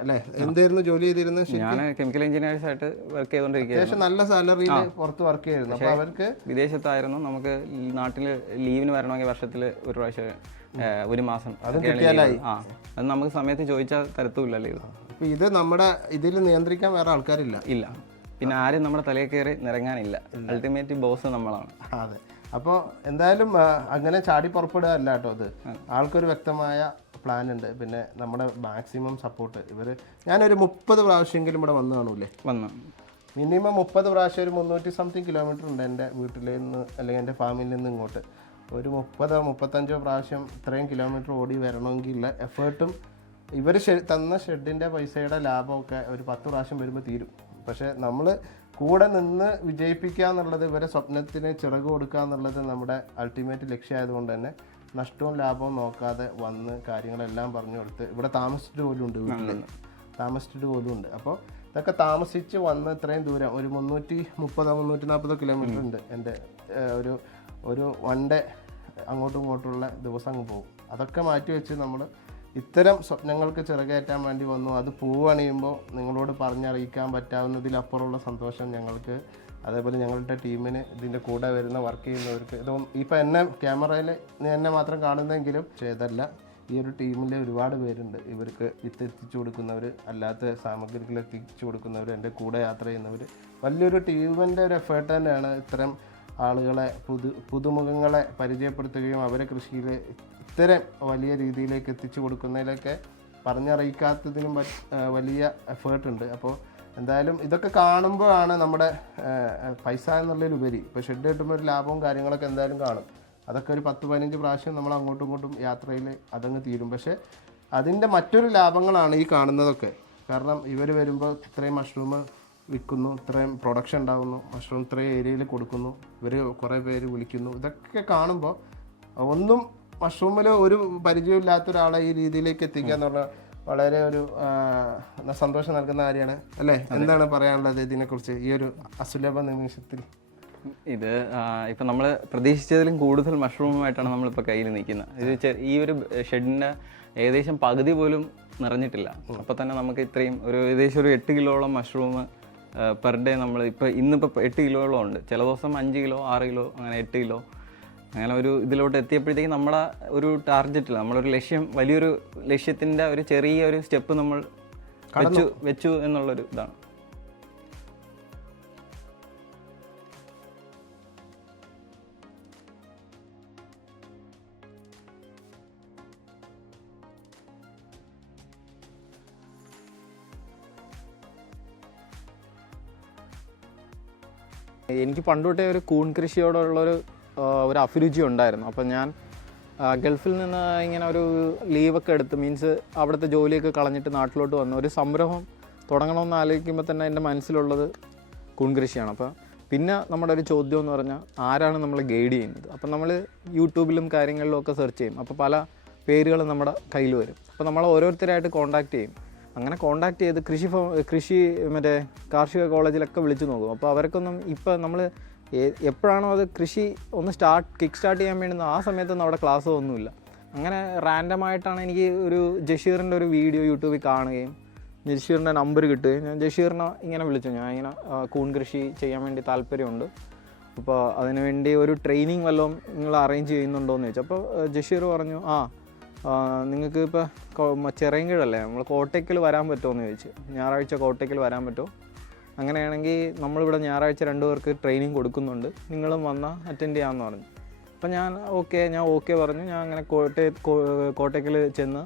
അല്ലേ? എന്തായിരുന്നു ജോലി ചെയ്തിരുന്നത്? ഞാൻ കെമിക്കൽ എഞ്ചിനീയേഴ്സ് ആയിട്ട് വർക്ക് ചെയ്തോണ്ടിരിക്കുക. അത്യാവശ്യം നല്ല സാലറിയിൽ പുറത്ത് വർക്ക് ചെയ്യായിരുന്നു. അപ്പോൾ അവർക്ക് വിദേശത്തായിരുന്നു. നമുക്ക് നാട്ടിൽ ലീവിന് വരണമെങ്കിൽ വർഷത്തിൽ ഒരു പ്രാവശ്യം 1 മാസം അത് കിട്ടിയാലായി. അത് നമുക്ക് സമയത്ത് ചോദിച്ചാൽ തരത്തുമില്ല ലീവ്. അപ്പോൾ ഇത് നമ്മുടെ ഇതിൽ നിയന്ത്രിക്കാൻ വേറെ ആൾക്കാരില്ല. ഇല്ല, പിന്നെ ആരും നമ്മുടെ തലയിൽ കയറി നിറങ്ങാനില്ല. അൾട്ടിമേറ്റ് ബോസ് നമ്മളാണ്. അതെ. അപ്പോൾ എന്തായാലും അങ്ങനെ ചാടി പുറപ്പെടുക അല്ല കേട്ടോ. അത് ആൾക്കൊരു വ്യക്തമായ പ്ലാൻ ഉണ്ട്. പിന്നെ നമ്മുടെ മാക്സിമം സപ്പോർട്ട്. ഞാനൊരു 30 പ്രാവശ്യമെങ്കിലും ഇവിടെ വന്നു കാണൂലേ? മിനിമം 30 പ്രാവശ്യം. ഒരു 300 സംതിങ് കിലോമീറ്റർ ഉണ്ട് എൻ്റെ വീട്ടിൽ നിന്ന് അല്ലെങ്കിൽ എൻ്റെ ഫാമിൽ നിന്ന് ഇങ്ങോട്ട്. ഒരു 30-35 പ്രാവശ്യം ഇത്രയും കിലോമീറ്റർ ഓടി വരണമെങ്കിലുള്ള എഫേർട്ടും ഇവർ തന്ന ഷെഡിൻ്റെ പൈസയുടെ ലാഭമൊക്കെ ഒരു 10 പ്രാവശ്യം വരുമ്പോൾ തീരും. പക്ഷേ നമ്മൾ കൂടെ നിന്ന് വിജയിപ്പിക്കുക എന്നുള്ളത്, ഇവരെ സ്വപ്നത്തിന് ചിറക് കൊടുക്കുക എന്നുള്ളത് നമ്മുടെ അൾട്ടിമേറ്റ് ലക്ഷ്യമായതുകൊണ്ട് തന്നെ നഷ്ടവും ലാഭവും നോക്കാതെ വന്ന് കാര്യങ്ങളെല്ലാം പറഞ്ഞു കൊടുത്ത് ഇവിടെ താമസിച്ചിട്ട് പോലും ഉണ്ട്, വീട്ടിൽ പോലും ഉണ്ട്. അപ്പോൾ ഇതൊക്കെ താമസിച്ച് വന്ന് ഇത്രയും ദൂരം ഒരു 330-340 കിലോമീറ്റർ ഉണ്ട് എൻ്റെ ഒരു 1 ഡേ അങ്ങോട്ടും ഇങ്ങോട്ടുള്ള ദിവസം അങ്ങ് പോകും. അതൊക്കെ മാറ്റി വെച്ച് നമ്മൾ ഇത്തരം സ്വപ്നങ്ങൾക്ക് ചിറകേറ്റാൻ വേണ്ടി വന്നു. അത് പൂവണിയുമ്പോൾ നിങ്ങളോട് പറഞ്ഞറിയിക്കാൻ പറ്റാവുന്നതിലപ്പുറമുള്ള സന്തോഷം ഞങ്ങൾക്ക്, അതേപോലെ ഞങ്ങളുടെ ടീമിന്, ഇതിൻ്റെ കൂടെ വരുന്ന വർക്ക് ചെയ്യുന്നവർക്ക്. ഇപ്പം എന്നെ ക്യാമറയിൽ എന്നെ മാത്രം കാണുന്നെങ്കിലും ഇതല്ല, ഈ ഒരു ടീമിൽ ഒരുപാട് പേരുണ്ട്. ഇവർക്ക് വിത്ത് എത്തിച്ചു കൊടുക്കുന്നവർ, അല്ലാത്ത സാമഗ്രികൾ എത്തിച്ചു കൊടുക്കുന്നവർ, എൻ്റെ കൂടെ യാത്ര ചെയ്യുന്നവർ, വലിയൊരു ടീമിൻ്റെ ഒരു എഫേർട്ട് തന്നെയാണ് ഇത്തരം ആളുകളെ പുതുമുഖങ്ങളെ പരിചയപ്പെടുത്തുകയും അവരെ കൃഷിയിൽ ഇത്തരം വലിയ രീതിയിലേക്ക് എത്തിച്ചു കൊടുക്കുന്നതിലൊക്കെ പറഞ്ഞറിയിക്കാത്തതിനും വലിയ എഫേർട്ട് ഉണ്ട്. അപ്പോൾ എന്തായാലും ഇതൊക്കെ കാണുമ്പോഴാണ് നമ്മുടെ പൈസ എന്നുള്ളതിലുപരി ഇപ്പോൾ ഷെഡ് കിട്ടുമ്പോൾ ഒരു ലാഭവും കാര്യങ്ങളൊക്കെ എന്തായാലും കാണും. അതൊക്കെ ഒരു 10-15 പ്രാവശ്യം നമ്മൾ അങ്ങോട്ടും ഇങ്ങോട്ടും യാത്രയിൽ അതങ്ങ് തീരും. പക്ഷേ അതിൻ്റെ മറ്റൊരു ലാഭങ്ങളാണ് ഈ കാണുന്നതൊക്കെ. കാരണം ഇവർ വരുമ്പോൾ ഇത്രയും മഷ്റൂം വിൽക്കുന്നു, ഇത്രയും പ്രൊഡക്ഷൻ ഉണ്ടാകുന്നു, മഷ്റൂം ഇത്രയും ഏരിയയിൽ കൊടുക്കുന്നു, ഇവർ കുറേ പേര് വിളിക്കുന്നു. ഇതൊക്കെ കാണുമ്പോൾ ഒന്നും മഷ്റൂമിൽ ഒരു പരിചയമില്ലാത്ത ഒരാളെ ഈ രീതിയിലേക്ക് എത്തിക്കുക എന്ന് പറഞ്ഞാൽ വളരെ ഒരു സന്തോഷം നൽകുന്ന കാര്യമാണ് അല്ലേ? എന്താണ് പറയാനുള്ളത് ഇതിനെക്കുറിച്ച് ഈ ഒരു അസുലഭ നിമിഷത്തിൽ? ഇത് ഇപ്പം നമ്മൾ പ്രതീക്ഷിച്ചതിലും കൂടുതൽ മഷ്റൂമുമായിട്ടാണ് നമ്മളിപ്പോൾ കയ്യിൽ നിൽക്കുന്നത്. ഇത് ഈ ഒരു ഷെഡിൻ്റെ ഏകദേശം പകുതി പോലും നിറഞ്ഞിട്ടില്ല. അപ്പോൾ തന്നെ നമുക്ക് ഇത്രയും ഏകദേശം ഒരു 8 കിലോളം മഷ്റൂം പെർ ഡേ നമ്മൾ ഇന്നിപ്പോൾ 8 കിലോളം ഉണ്ട്. ചില ദിവസം 5 കിലോ 6 കിലോ അങ്ങനെ 8 കിലോ അങ്ങനെ ഒരു ഇതിലോട്ട് എത്തിയപ്പോഴത്തേക്കും നമ്മളെ ഒരു ടാർഗറ്റില്ല, നമ്മളൊരു ലക്ഷ്യം, വലിയൊരു ലക്ഷ്യത്തിൻ്റെ ഒരു ചെറിയൊരു സ്റ്റെപ്പ് നമ്മൾ വെച്ചു എന്നുള്ളൊരു ഇതാണ്. എനിക്ക് പണ്ടുതൊട്ടേ ഒരു കൂൺ കൃഷിയോടുള്ളൊരു അഭിരുചി ഉണ്ടായിരുന്നു. അപ്പം ഞാൻ ഗൾഫിൽ നിന്ന് ഇങ്ങനെ ഒരു ലീവൊക്കെ എടുത്ത്, മീൻസ് അവിടുത്തെ ജോലിയൊക്കെ കളഞ്ഞിട്ട് നാട്ടിലോട്ട് വന്നു ഒരു സംരംഭം തുടങ്ങണമെന്ന് ആലോചിക്കുമ്പോൾ തന്നെ എൻ്റെ മനസ്സിലുള്ളത് കൂൺ കൃഷിയാണ്. അപ്പോൾ പിന്നെ നമ്മുടെ ഒരു ചോദ്യം എന്ന് പറഞ്ഞാൽ ആരാണ് നമ്മളെ ഗൈഡ് ചെയ്യുന്നത്? അപ്പം നമ്മൾ യൂട്യൂബിലും കാര്യങ്ങളിലും ഒക്കെ സെർച്ച് ചെയ്യും. അപ്പോൾ പല പേരുകളും നമ്മുടെ കയ്യിൽ വരും. അപ്പോൾ നമ്മൾ ഓരോരുത്തരായിട്ട് കോൺടാക്റ്റ് ചെയ്യും. അങ്ങനെ കോൺടാക്റ്റ് ചെയ്ത് കൃഷി മറ്റേ കാർഷിക കോളേജിലൊക്കെ വിളിച്ചു നോക്കും. അപ്പോൾ അവർക്കൊന്നും ഇപ്പം നമ്മൾ എപ്പോഴാണോ അത് കൃഷി ഒന്ന് കിക്ക് സ്റ്റാർട്ട് ചെയ്യാൻ വേണ്ടുന്ന ആ സമയത്തൊന്നും അവിടെ ക്ലാസ് ഒന്നുമില്ല. അങ്ങനെ റാൻഡമായിട്ടാണ് എനിക്ക് ഒരു ജഷീറിൻ്റെ ഒരു വീഡിയോ യൂട്യൂബിൽ കാണുകയും ജഷീറിൻ്റെ നമ്പർ കിട്ടുകയും ഞാൻ ജഷീറിനെ ഇങ്ങനെ വിളിച്ചു. ഞാൻ ഇങ്ങനെ കൂൺ കൃഷി ചെയ്യാൻ വേണ്ടി താല്പര്യമുണ്ട്, അപ്പോൾ അതിനുവേണ്ടി ഒരു ട്രെയിനിങ് വല്ലതും നിങ്ങൾ അറേഞ്ച് ചെയ്യുന്നുണ്ടോ എന്ന് ചോദിച്ചു. അപ്പോൾ ജഷീർ പറഞ്ഞു നിങ്ങൾക്ക് ഇപ്പോൾ ചിറയൻകീഴല്ലേ, നമ്മൾ കോട്ടയ്ക്കൽ വരാൻ പറ്റുമോ എന്ന് ചോദിച്ചു. ഞായറാഴ്ച കോട്ടയ്ക്കൽ വരാൻ പറ്റുമോ? അങ്ങനെയാണെങ്കിൽ നമ്മളിവിടെ ഞായറാഴ്ച 2 പേർക്ക് ട്രെയിനിങ് കൊടുക്കുന്നുണ്ട്, നിങ്ങളും വന്നാൽ അറ്റൻഡ് ചെയ്യാമെന്ന് പറഞ്ഞു. അപ്പം ഞാൻ ഓക്കെ പറഞ്ഞു. ഞാൻ അങ്ങനെ കോട്ടയ്ക്കൽ ചെന്ന്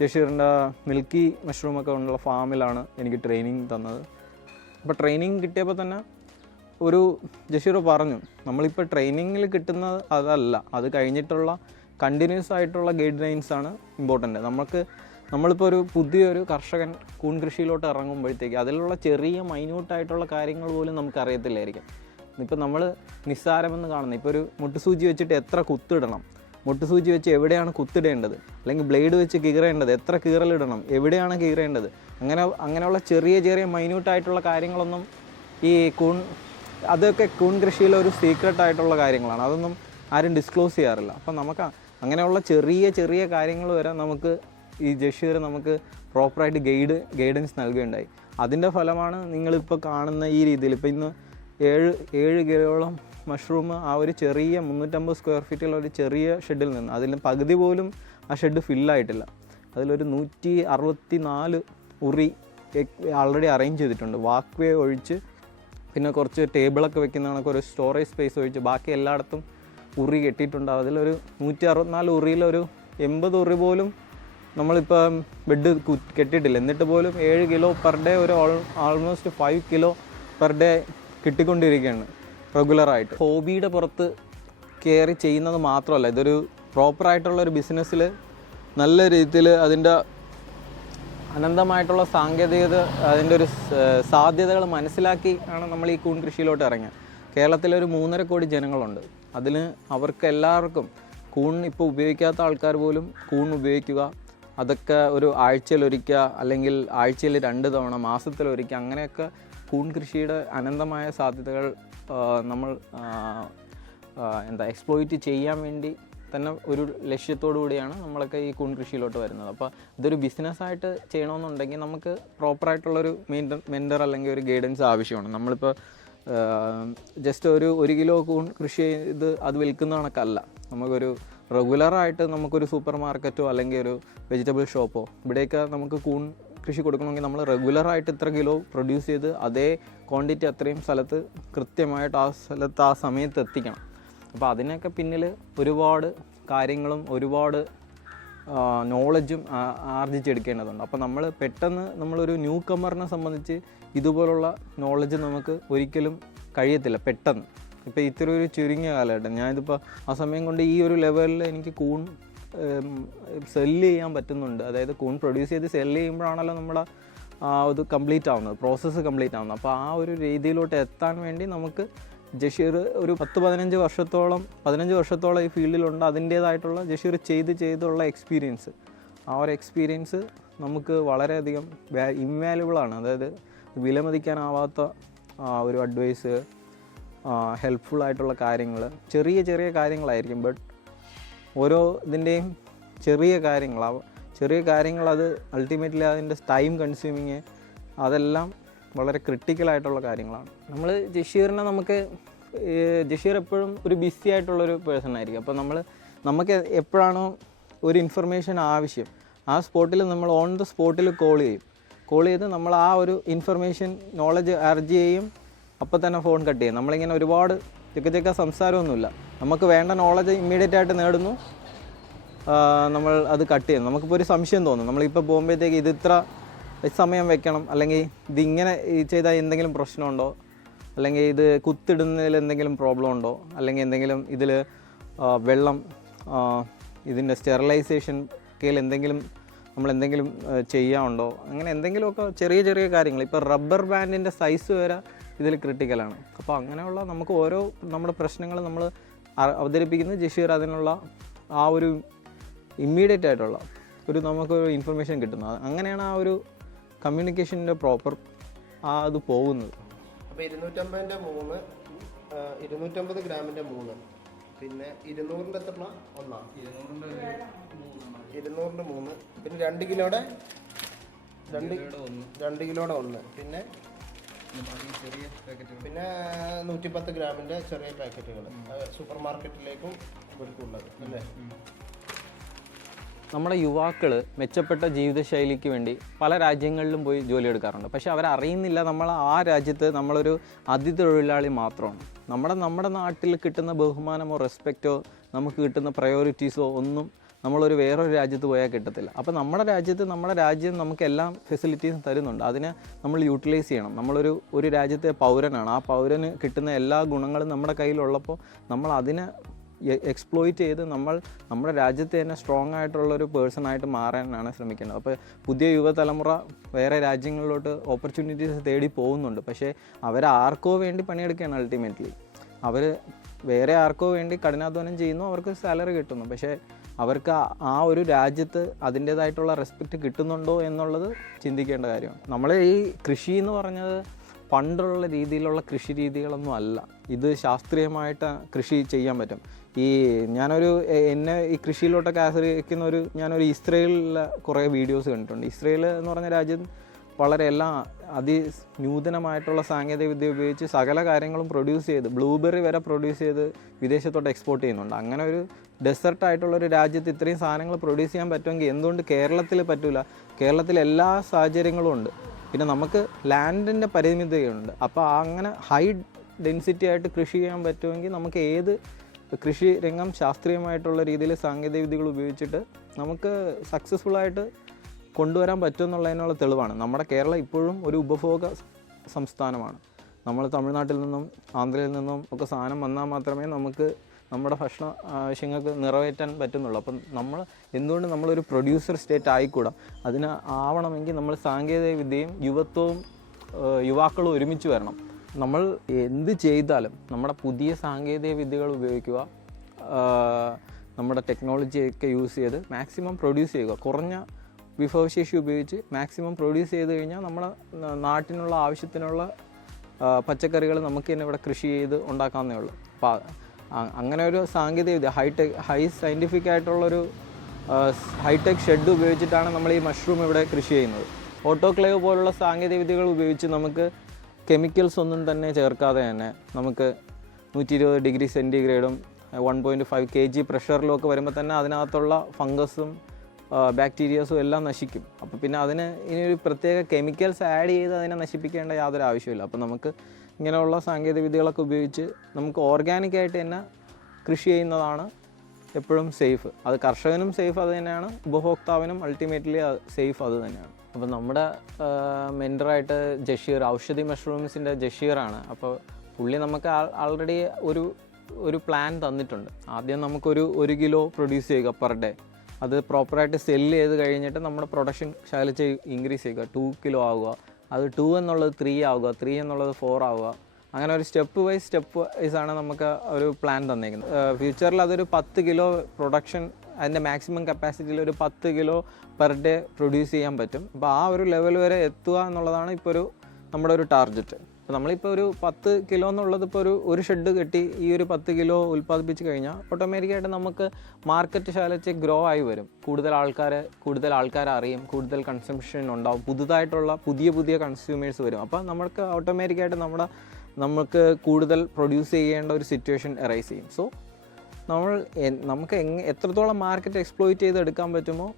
ജഷീറിൻ്റെ മിൽക്കി മഷ്റൂമൊക്കെ ഉള്ള ഫാമിലാണ് എനിക്ക് ട്രെയിനിങ് തന്നത്. അപ്പോൾ ട്രെയിനിങ് കിട്ടിയപ്പോൾ തന്നെ ഒരു ജഷീർ പറഞ്ഞു, നമ്മളിപ്പോൾ ട്രെയിനിങ്ങിൽ കിട്ടുന്നത് അതല്ല, അത് കഴിഞ്ഞിട്ടുള്ള കണ്ടിന്യൂസ് ആയിട്ടുള്ള ഗൈഡ് ലൈൻസാണ് ഇമ്പോർട്ടൻ്റ്. നമ്മളിപ്പോൾ ഒരു പുതിയൊരു കർഷകൻ കൂൺ കൃഷിയിലോട്ട് ഇറങ്ങുമ്പോഴത്തേക്ക് അതിലുള്ള ചെറിയ മൈന്യൂട്ടായിട്ടുള്ള കാര്യങ്ങൾ പോലും നമുക്ക് അറിയത്തില്ലായിരിക്കും. ഇപ്പോൾ നമ്മൾ നിസ്സാരമെന്ന് കാണുന്നത്, ഇപ്പോൾ ഒരു മുട്ടുസൂചി വെച്ചിട്ട് എത്ര കുത്തിടണം, മുട്ടുസൂചി വെച്ച് എവിടെയാണ് കുത്തിടേണ്ടത്, അല്ലെങ്കിൽ ബ്ലേഡ് വെച്ച് കീറേണ്ടത്, എത്ര കീറലിടണം, എവിടെയാണ് കീറേണ്ടത്, അങ്ങനെയുള്ള ചെറിയ ചെറിയ മൈന്യൂട്ടായിട്ടുള്ള കാര്യങ്ങളൊന്നും അതൊക്കെ കൂൺ കൃഷിയിലെ ഒരു സീക്രട്ടായിട്ടുള്ള കാര്യങ്ങളാണ്. അതൊന്നും ആരും ഡിസ്ക്ലോസ് ചെയ്യാറില്ല. അപ്പം നമുക്ക് അങ്ങനെയുള്ള ചെറിയ ചെറിയ കാര്യങ്ങൾ വരെ നമുക്ക് ഈ ജഷീർ നമുക്ക് പ്രോപ്പറായിട്ട് ഗൈഡൻസ് നൽകുകയുണ്ടായി. അതിൻ്റെ ഫലമാണ് നിങ്ങളിപ്പോൾ കാണുന്ന ഈ രീതിയിൽ. ഇപ്പോൾ ഇന്ന് 7 കിലോളം മഷ്റൂം ആ ഒരു ചെറിയ 350 സ്ക്വയർ ഫീറ്റുള്ള ഒരു ചെറിയ ഷെഡിൽ നിന്ന്, അതിൽ പകുതി പോലും ആ ഷെഡ് ഫില്ലായിട്ടില്ല. അതിലൊരു 164 ഉറി ആൾറെഡി അറേഞ്ച് ചെയ്തിട്ടുണ്ട്. വാക്ക് വേ ഒഴിച്ച് പിന്നെ കുറച്ച് ടേബിളൊക്കെ വെക്കുന്ന കണക്ക് ഒരു സ്റ്റോറേജ് സ്പേസ് ഒഴിച്ച് ബാക്കി എല്ലായിടത്തും ഉറി കെട്ടിയിട്ടുണ്ട്. അതിലൊരു 164 ഉറിയിലൊരു 80 ഉറി പോലും നമ്മളിപ്പോൾ ബെഡ് കെട്ടിയിട്ടില്ല. എന്നിട്ട് പോലും 7 കിലോ പെർ ഡേ, ഒരു ആൾമോസ്റ്റ് 5 കിലോ പെർ ഡേ കിട്ടിക്കൊണ്ടിരിക്കുകയാണ് റെഗുലറായിട്ട്. ഹോബിയുടെ പുറത്ത് കയറി ചെയ്യുന്നത് മാത്രമല്ല, ഇതൊരു പ്രോപ്പറായിട്ടുള്ളൊരു ബിസിനസ്സിൽ നല്ല രീതിയിൽ അതിൻ്റെ അനന്തമായിട്ടുള്ള സാങ്കേതികത, അതിൻ്റെ ഒരു സാധ്യതകൾ മനസ്സിലാക്കി ആണ് നമ്മൾ ഈ കൂൺ കൃഷിയിലോട്ട് ഇറങ്ങിയത്. കേരളത്തിലൊരു 3.5 കോടി ജനങ്ങളുണ്ട്. അതിന് അവർക്ക് എല്ലാവർക്കും കൂൺ ഇപ്പോൾ ഉപയോഗിക്കാത്ത ആൾക്കാർ പോലും കൂൺ ഉപയോഗിക്കുക, അതൊക്കെ ഒരു ആഴ്ചയിലൊരിക്കുക അല്ലെങ്കിൽ ആഴ്ചയിൽ 2 തവണ, മാസത്തിലൊരിക്കുക, അങ്ങനെയൊക്കെ കൂൺ കൃഷിയുടെ അനന്തമായ സാധ്യതകൾ നമ്മൾ എക്സ്പ്ലോയിറ്റ് ചെയ്യാൻ വേണ്ടി തന്നെ ഒരു ലക്ഷ്യത്തോടു കൂടിയാണ് നമ്മളൊക്കെ ഈ കൂൺ കൃഷിയിലോട്ട് വരുന്നത്. അപ്പോൾ ഇതൊരു ബിസിനസ്സായിട്ട് ചെയ്യണമെന്നുണ്ടെങ്കിൽ നമുക്ക് പ്രോപ്പറായിട്ടുള്ളൊരു മെൻറ്റർ അല്ലെങ്കിൽ ഒരു ഗൈഡൻസ് ആവശ്യമാണ്. നമ്മളിപ്പോൾ ജസ്റ്റ് ഒരു 1 കിലോ കൂൺ കൃഷി ചെയ്ത് അത് വിൽക്കുന്ന കണക്കല്ല. നമുക്കൊരു റെഗുലറായിട്ട് നമുക്കൊരു സൂപ്പർ മാർക്കറ്റോ അല്ലെങ്കിൽ ഒരു വെജിറ്റബിൾ ഷോപ്പോ ഇവിടെയൊക്കെ നമുക്ക് കൂൺ കൃഷി കൊടുക്കണമെങ്കിൽ നമ്മൾ റെഗുലറായിട്ട് ഇത്ര കിലോ പ്രൊഡ്യൂസ് ചെയ്ത് അതേ ക്വാണ്ടിറ്റി അത്രയും സ്ഥലത്ത് കൃത്യമായിട്ട് ആ സ്ഥലത്ത് ആ സമയത്ത് എത്തിക്കണം. അപ്പോൾ അതിനൊക്കെ പിന്നിൽ ഒരുപാട് കാര്യങ്ങളും ഒരുപാട് നോളജും ആർജിച്ചെടുക്കേണ്ടതുണ്ട്. അപ്പോൾ നമ്മളൊരു ന്യൂ കമ്മറിനെ സംബന്ധിച്ച് ഇതുപോലുള്ള നോളജ് നമുക്ക് ഒരിക്കലും കഴിയത്തില്ല പെട്ടെന്ന്. ഇപ്പോൾ ഇത്ര ഒരു ചുരുങ്ങിയ കാലഘട്ടം, ഞാനിതിപ്പോൾ ആ സമയം കൊണ്ട് ഈ ഒരു ലെവലിൽ എനിക്ക് കൂൺ സെല്ല് ചെയ്യാൻ പറ്റുന്നുണ്ട്. അതായത് കൂൺ പ്രൊഡ്യൂസ് ചെയ്ത് സെല്ല് ചെയ്യുമ്പോഴാണല്ലോ നമ്മുടെ ഇത് കംപ്ലീറ്റ് ആവുന്നത്, പ്രോസസ്സ് കംപ്ലീറ്റ് ആവുന്നത്. അപ്പോൾ ആ ഒരു രീതിയിലോട്ട് എത്താൻ വേണ്ടി നമുക്ക് ജഷീർ ഒരു 15 വർഷത്തോളം ഈ ഫീൽഡിലുണ്ട്. അതിൻ്റേതായിട്ടുള്ള ജഷീർ ചെയ്തുള്ള എക്സ്പീരിയൻസ്, ആ ഒരു എക്സ്പീരിയൻസ് നമുക്ക് വളരെയധികം ഇൻവാല്യുബിളാണ്. അതായത് വിലമതിക്കാനാവാത്ത ഒരു അഡ്വൈസ്, ഹെൽപ്ഫുള്ളായിട്ടുള്ള കാര്യങ്ങൾ, ചെറിയ ചെറിയ കാര്യങ്ങളായിരിക്കും. ബട്ട് ഓരോ ഇതിൻ്റെയും ചെറിയ കാര്യങ്ങൾ അത് അൾട്ടിമേറ്റ്ലി അതിൻ്റെ ടൈം കൺസ്യൂമിങ്, അതെല്ലാം വളരെ ക്രിട്ടിക്കലായിട്ടുള്ള കാര്യങ്ങളാണ്. ജഷീർ എപ്പോഴും ഒരു ബിസി ആയിട്ടുള്ളൊരു പേഴ്സൺ ആയിരിക്കും. അപ്പോൾ നമുക്ക് എപ്പോഴാണോ ഒരു ഇൻഫർമേഷൻ ആവശ്യം, ആ സ്പോട്ടിൽ നമ്മൾ ഓൺ ദ സ്പോട്ടിൽ കോൾ ചെയ്ത് നമ്മൾ ആ ഒരു ഇൻഫർമേഷൻ നോളജ് അർജ് ചെയ്യും. അപ്പോൾ തന്നെ ഫോൺ കട്ട് ചെയ്യും. നമ്മളിങ്ങനെ ഒരുപാട് ചെക്ക സംസാരമൊന്നുമില്ല. നമുക്ക് വേണ്ട നോളജ് ഇമ്മീഡിയറ്റ് ആയിട്ട് നേടുന്നു, നമ്മൾ അത് കട്ട് ചെയ്യുന്നു. നമുക്കിപ്പോൾ ഒരു സംശയം തോന്നും, നമ്മളിപ്പോൾ പോകുമ്പോഴത്തേക്ക് ഇത് ഇത്ര സമയം വെക്കണം, അല്ലെങ്കിൽ ഇതിങ്ങനെ ചെയ്താൽ എന്തെങ്കിലും പ്രശ്നമുണ്ടോ, അല്ലെങ്കിൽ ഇത് കുത്തിടുന്നതിൽ എന്തെങ്കിലും പ്രോബ്ലം ഉണ്ടോ, അല്ലെങ്കിൽ എന്തെങ്കിലും ഇതിൽ വെള്ളം ഇതിൻ്റെ സ്റ്റെറിലൈസേഷൻ കീഴിൽ നമ്മളെന്തെങ്കിലും ചെയ്യാനുണ്ടോ, അങ്ങനെ എന്തെങ്കിലുമൊക്കെ ചെറിയ ചെറിയ കാര്യങ്ങൾ. ഇപ്പോൾ റബ്ബർ ബാൻഡിൻ്റെ സൈസ് വരെ ഇതിൽ ക്രിട്ടിക്കലാണ്. അപ്പോൾ അങ്ങനെയുള്ള നമുക്ക് ഓരോ നമ്മുടെ പ്രശ്നങ്ങൾ നമ്മൾ അവതരിപ്പിക്കുന്നത് ജഷീർ അതിനുള്ള ആ ഒരു ഇമ്മീഡിയറ്റ് ആയിട്ടുള്ള നമുക്കൊരു ഇൻഫർമേഷൻ കിട്ടുന്നത്. അങ്ങനെയാണ് ആ ഒരു കമ്മ്യൂണിക്കേഷൻ്റെ പ്രോപ്പർ അത് പോകുന്നത്. അപ്പോൾ 250-ൻ്റെ 3, 250 ഗ്രാമിൻ്റെ 3, പിന്നെ 200-ൻ്റെ എത്ര ഒന്നാണ്, 200-ൻ്റെ 3, പിന്നെ 2 കിലോയുടെ 1, പിന്നെ 110 ഗ്രാമിൻ്റെ ചെറിയ പാക്കറ്റുകൾ സൂപ്പർ മാർക്കറ്റിലേക്കും ഇവർക്കുള്ളത് അല്ലേ. നമ്മുടെ യുവാക്കൾ മെച്ചപ്പെട്ട ജീവിതശൈലിക്ക് വേണ്ടി പല രാജ്യങ്ങളിലും പോയി ജോലിയെടുക്കാറുണ്ട്. പക്ഷെ അവരറിയുന്നില്ല നമ്മൾ ആ രാജ്യത്ത് നമ്മളൊരു അതിഥി തൊഴിലാളി മാത്രമാണ്. നമ്മുടെ നാട്ടിൽ കിട്ടുന്ന ബഹുമാനമോ റെസ്പെക്റ്റോ നമുക്ക് കിട്ടുന്ന പ്രയോറിറ്റീസോ ഒന്നും നമ്മളൊരു വേറൊരു രാജ്യത്ത് പോയാൽ കിട്ടത്തില്ല. അപ്പോൾ നമ്മുടെ രാജ്യം നമുക്ക് എല്ലാ ഫെസിലിറ്റീസും തരുന്നുണ്ട്. അതിനെ നമ്മൾ യൂട്ടിലൈസ് ചെയ്യണം. ഒരു രാജ്യത്തെ പൗരനാണ്. ആ പൗരന് കിട്ടുന്ന എല്ലാ ഗുണങ്ങളും നമ്മുടെ കയ്യിലുള്ളപ്പോൾ നമ്മൾ അതിനെ എക്സ്പ്ലോയിറ്റ് ചെയ്ത് നമ്മുടെ രാജ്യത്തെ തന്നെ സ്ട്രോങ് ആയിട്ടുള്ളൊരു പേഴ്സണായിട്ട് മാറാനാണ് ശ്രമിക്കേണ്ടത്. അപ്പോൾ പുതിയ യുവതലമുറ വേറെ രാജ്യങ്ങളിലോട്ട് ഓപ്പർച്യൂണിറ്റീസ് തേടി പോകുന്നുണ്ട്. പക്ഷേ അവരാർക്കോ വേണ്ടി പണിയെടുക്കുകയാണ്. അൾട്ടിമേറ്റ്ലി അവർ വേറെ ആർക്കോ വേണ്ടി കഠിനാധ്വാനം ചെയ്യുന്നു, അവർക്ക് സാലറി കിട്ടുന്നു. പക്ഷേ അവർക്ക് ആ ഒരു രാജ്യത്ത് അതിൻ്റേതായിട്ടുള്ള റെസ്പെക്റ്റ് കിട്ടുന്നുണ്ടോ എന്നുള്ളത് ചിന്തിക്കേണ്ട കാര്യമാണ്. നമ്മൾ ഈ കൃഷി എന്ന് പറഞ്ഞത് പണ്ടുള്ള രീതിയിലുള്ള കൃഷി രീതികളൊന്നും അല്ല. ഇത് ശാസ്ത്രീയമായിട്ട് കൃഷി ചെയ്യാൻ പറ്റും. എന്നെ ഈ കൃഷിയിലോട്ടൊക്കെ ആശ്രയിക്കുന്ന ഞാനൊരു ഇസ്രയേലിലെ കുറേ വീഡിയോസ് കണ്ടിട്ടുണ്ട്. ഇസ്രയേൽ എന്ന് പറഞ്ഞ രാജ്യം വളരെ അതിനൂതനമായിട്ടുള്ള സാങ്കേതിക വിദ്യ ഉപയോഗിച്ച് സകല കാര്യങ്ങളും പ്രൊഡ്യൂസ് ചെയ്ത് ബ്ലൂബെറി വരെ പ്രൊഡ്യൂസ് ചെയ്ത് വിദേശത്തോട്ട് എക്സ്പോർട്ട് ചെയ്യുന്നുണ്ട്. അങ്ങനെ ഒരു ഡെസേർട്ടായിട്ടുള്ളൊരു രാജ്യത്ത് ഇത്രയും സാധനങ്ങൾ പ്രൊഡ്യൂസ് ചെയ്യാൻ പറ്റുമെങ്കിൽ എന്തുകൊണ്ട് കേരളത്തിൽ പറ്റില്ല? കേരളത്തിൽ എല്ലാ സാഹചര്യങ്ങളും ഉണ്ട്. പിന്നെ നമുക്ക് ലാൻഡിൻ്റെ പരിമിതിയുണ്ട്. അപ്പോൾ അങ്ങനെ ഹൈ ഡെൻസിറ്റി ആയിട്ട് കൃഷി ചെയ്യാൻ പറ്റുമെങ്കിൽ നമുക്ക് ഏത് കൃഷി രംഗം ശാസ്ത്രീയമായിട്ടുള്ള രീതിയിൽ സാങ്കേതിക വിദ്യകൾ ഉപയോഗിച്ചിട്ട് നമുക്ക് സക്സസ്ഫുള്ളായിട്ട് കൊണ്ടുവരാൻ പറ്റുമെന്നുള്ളതിനുള്ള തെളിവാണ്. നമ്മുടെ കേരളം ഇപ്പോഴും ഒരു ഉപഭോഗ സംസ്ഥാനമാണ്. നമ്മൾ തമിഴ്നാട്ടിൽ നിന്നും ആന്ധ്രയിൽ നിന്നും ഒക്കെ സാധനം വന്നാൽ മാത്രമേ നമുക്ക് നമ്മുടെ ഭക്ഷണ ആവശ്യങ്ങൾക്ക് നിറവേറ്റാൻ പറ്റുന്നുള്ളൂ. അപ്പം എന്തുകൊണ്ട് നമ്മളൊരു പ്രൊഡ്യൂസർ സ്റ്റേറ്റ് ആയിക്കൂടാ? അതിന് ആവണമെങ്കിൽ നമ്മൾ സാങ്കേതിക വിദ്യയും യുവാക്കളും ഒരുമിച്ച് വരണം. നമ്മൾ എന്ത് ചെയ്താലും നമ്മുടെ പുതിയ സാങ്കേതിക വിദ്യകൾ ഉപയോഗിക്കുക, നമ്മുടെ ടെക്നോളജിയൊക്കെ യൂസ് ചെയ്ത് മാക്സിമം പ്രൊഡ്യൂസ് ചെയ്യുക. കുറഞ്ഞ വിഭവശേഷി ഉപയോഗിച്ച് മാക്സിമം പ്രൊഡ്യൂസ് ചെയ്ത് കഴിഞ്ഞാൽ നമ്മുടെ നാട്ടിനുള്ള ആവശ്യത്തിനുള്ള പച്ചക്കറികൾ നമുക്ക് തന്നെ ഇവിടെ കൃഷി ചെയ്ത് ഉണ്ടാക്കാവുന്നേ ഉള്ളൂ. അപ്പോൾ അങ്ങനെ ഒരു സാങ്കേതിക വിദ്യ ഹൈ സയൻറ്റിഫിക് ആയിട്ടുള്ളൊരു ഹൈടെക് ഷെഡ് ഉപയോഗിച്ചിട്ടാണ് നമ്മൾ ഈ മഷ്റൂം ഇവിടെ കൃഷി ചെയ്യുന്നത്. ഓട്ടോക്ലേവ് പോലുള്ള സാങ്കേതിക വിദ്യകൾ ഉപയോഗിച്ച് നമുക്ക് കെമിക്കൽസ് ഒന്നും തന്നെ ചേർക്കാതെ തന്നെ നമുക്ക് 120 ഡിഗ്രി സെൻറ്റിഗ്രേഡും 1.5 kg പ്രഷറിലും ഒക്കെ വരുമ്പോൾ തന്നെ അതിനകത്തുള്ള ഫംഗസും ബാക്ടീരിയാസും എല്ലാം നശിക്കും. അപ്പോൾ പിന്നെ അതിന് ഇനി ഒരു പ്രത്യേക കെമിക്കൽസ് ആഡ് ചെയ്ത് അതിനെ നശിപ്പിക്കേണ്ട യാതൊരു ആവശ്യമില്ല. അപ്പോൾ നമുക്ക് ഇങ്ങനെയുള്ള സാങ്കേതിക വിദ്യകളൊക്കെ ഉപയോഗിച്ച് നമുക്ക് ഓർഗാനിക്കായിട്ട് തന്നെ കൃഷി ചെയ്യുന്നതാണ് എപ്പോഴും സേഫ്. അത് കർഷകനും സേഫ് അത് തന്നെയാണ്, ഉപഭോക്താവിനും അൾട്ടിമേറ്റ്ലി സേഫ് അത് തന്നെയാണ്. അപ്പോൾ നമ്മുടെ മെൻറ്ററായിട്ട് ജഷീർ, ഔഷധി മഷ്റൂംസിൻ്റെ ജഷീറാണ്. അപ്പോൾ പുള്ളി നമുക്ക് ആൾറെഡി ഒരു പ്ലാൻ തന്നിട്ടുണ്ട്. ആദ്യം നമുക്കൊരു 1 കിലോ പ്രൊഡ്യൂസ് ചെയ്യുക പെർ ഡേ. അത് പ്രോപ്പറായിട്ട് സെല്ല് ചെയ്ത് കഴിഞ്ഞിട്ട് നമ്മുടെ പ്രൊഡക്ഷൻ ശാലിച്ച് ഇൻക്രീസ് ചെയ്യുക. 2 കിലോ ആവുക, അത് 2 എന്നുള്ളത് 3 ആവുക, 3 എന്നുള്ളത് 4 ആവുക. അങ്ങനെ ഒരു സ്റ്റെപ്പ് വൈസ് ആണ് നമുക്ക് ഒരു പ്ലാൻ തന്നേക്കുന്നത്. ഫ്യൂച്ചറിൽ അതൊരു 10 കിലോ പ്രൊഡക്ഷൻ, അതിൻ്റെ മാക്സിമം കപ്പാസിറ്റിയിൽ ഒരു 10 കിലോ പെർ ഡേ പ്രൊഡ്യൂസ് ചെയ്യാൻ പറ്റും. അപ്പോൾ ആ ഒരു ലെവൽ വരെ എത്തുക എന്നുള്ളതാണ് ഇപ്പോൾ നമ്മുടെ ഒരു ടാർഗറ്റ്. അപ്പോൾ നമ്മളിപ്പോൾ ഒരു 10 കിലോ എന്നുള്ളത് ഇപ്പോൾ ഒരു ഷെഡ് കെട്ടി ഈ ഒരു 10 കിലോ ഉൽപ്പാദിപ്പിച്ച് കഴിഞ്ഞാൽ ഓട്ടോമാറ്റിക്കായിട്ട് നമുക്ക് മാർക്കറ്റ് ശാലിച്ച് ഗ്രോ ആയി വരും. കൂടുതൽ ആൾക്കാരെ അറിയും, കൂടുതൽ കൺസംഷൻ ഉണ്ടാവും, പുതിയ കൺസ്യൂമേഴ്സ് വരും. അപ്പോൾ നമുക്ക് ഓട്ടോമാറ്റിക്കായിട്ട് നമുക്ക് കൂടുതൽ പ്രൊഡ്യൂസ് ചെയ്യേണ്ട ഒരു സിറ്റുവേഷൻ അറൈസ് ചെയ്യും. സോ നമുക്ക് എത്രത്തോളം മാർക്കറ്റ് എക്സ്പ്ലോയിറ്റ് ചെയ്ത് എടുക്കാൻ പറ്റുമോ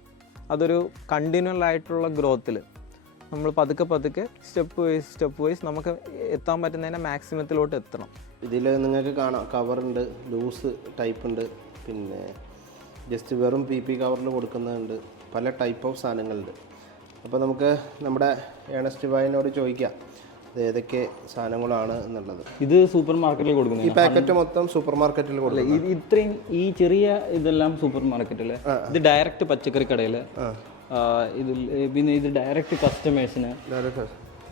അതൊരു കണ്ടിന്യൂൽ ആയിട്ടുള്ള ഗ്രോത്തിൽ നമ്മൾ പതുക്കെ സ്റ്റെപ്പ് വൈസ് നമുക്ക് എത്താൻ പറ്റുന്നതിൻ്റെ മാക്സിമത്തിലോട്ട് എത്തണം. ഇതിൽ നിങ്ങൾക്ക് കാണാം കവറുണ്ട്, ലൂസ് ടൈപ്പ് ഉണ്ട്, പിന്നെ ജസ്റ്റ് വെറും PP കവറിൽ കൊടുക്കുന്നുണ്ട്, പല ടൈപ്പ് ഓഫ് സാധനങ്ങളുണ്ട്. അപ്പോൾ നമുക്ക് നമ്മുടെ ഏണസ്റ്റ് ഭായിനോട് ചോദിക്കാം ഏതൊക്കെ സാധനങ്ങളാണ് എന്നുള്ളത്. ഇത് സൂപ്പർ മാർക്കറ്റിൽ കൊടുക്കുന്നത്, ഈ പാക്കറ്റ് മൊത്തം സൂപ്പർ മാർക്കറ്റിൽ കൊടുക്കുന്നത്. ഇത്രയും ഈ ചെറിയ ഇതെല്ലാം സൂപ്പർ മാർക്കറ്റിൽ, ഇത് ഡയറക്റ്റ് പച്ചക്കറി കടയിൽ, പിന്നെ ഇത് ഡയറക്റ്റ് കസ്റ്റമേഴ്സിന്.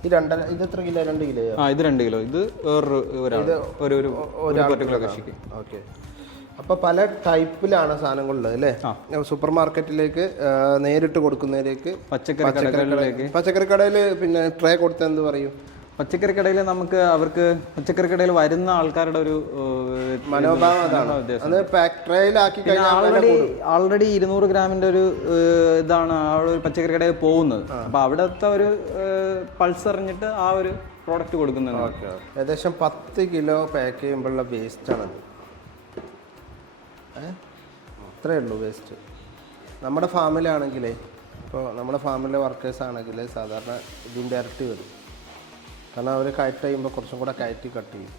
ഇത് എത്ര കിലോ? 2 കിലോ? ഇത് 2 കിലോ. ഇത് ഒരു കൃഷിക്ക്. ഓക്കെ. അപ്പോൾ പല ടൈപ്പിലാണ് സാധനങ്ങളുള്ളത് അല്ലേ? സൂപ്പർ മാർക്കറ്റിലേക്ക് നേരിട്ട് കൊടുക്കുന്നതിലേക്ക്, പച്ചക്കറി കടയിൽ പിന്നെ ട്രേ കൊടുത്താൽ എന്ത് പറയും? പച്ചക്കറി കടയിൽ അവർക്ക് പച്ചക്കറി കടയിൽ വരുന്ന ആൾക്കാരുടെ ഒരു മനോഭാവം അതാണ്. ട്രേയിലാക്കി ആൾറെഡി 200 ഗ്രാമിന്റെ ഒരു ഇതാണ് ആ ഒരു പച്ചക്കറി കടയിൽ പോകുന്നത്. അപ്പൊ അവിടുത്തെ ഒരു പൾസ് അറിഞ്ഞിട്ട് ആ ഒരു പ്രോഡക്റ്റ് കൊടുക്കുന്നത്. ഏകദേശം 10 കിലോ പാക്ക് ചെയ്യുമ്പോഴുള്ള വേസ്റ്റാണത്. അത്രയേ ഉള്ളൂ വേസ്റ്റ്. നമ്മുടെ ഫാമിലാണെങ്കിലേ, ഇപ്പോൾ നമ്മുടെ ഫാമിലെ വർക്കേഴ്സ് ആണെങ്കിൽ സാധാരണ ഇതിൻ്റെ ഇരട്ടി വരും. കാരണം അവർ കട്ട് ചെയ്യുമ്പോൾ കുറച്ചും കൂടെ കയറ്റി കട്ട് ചെയ്യും.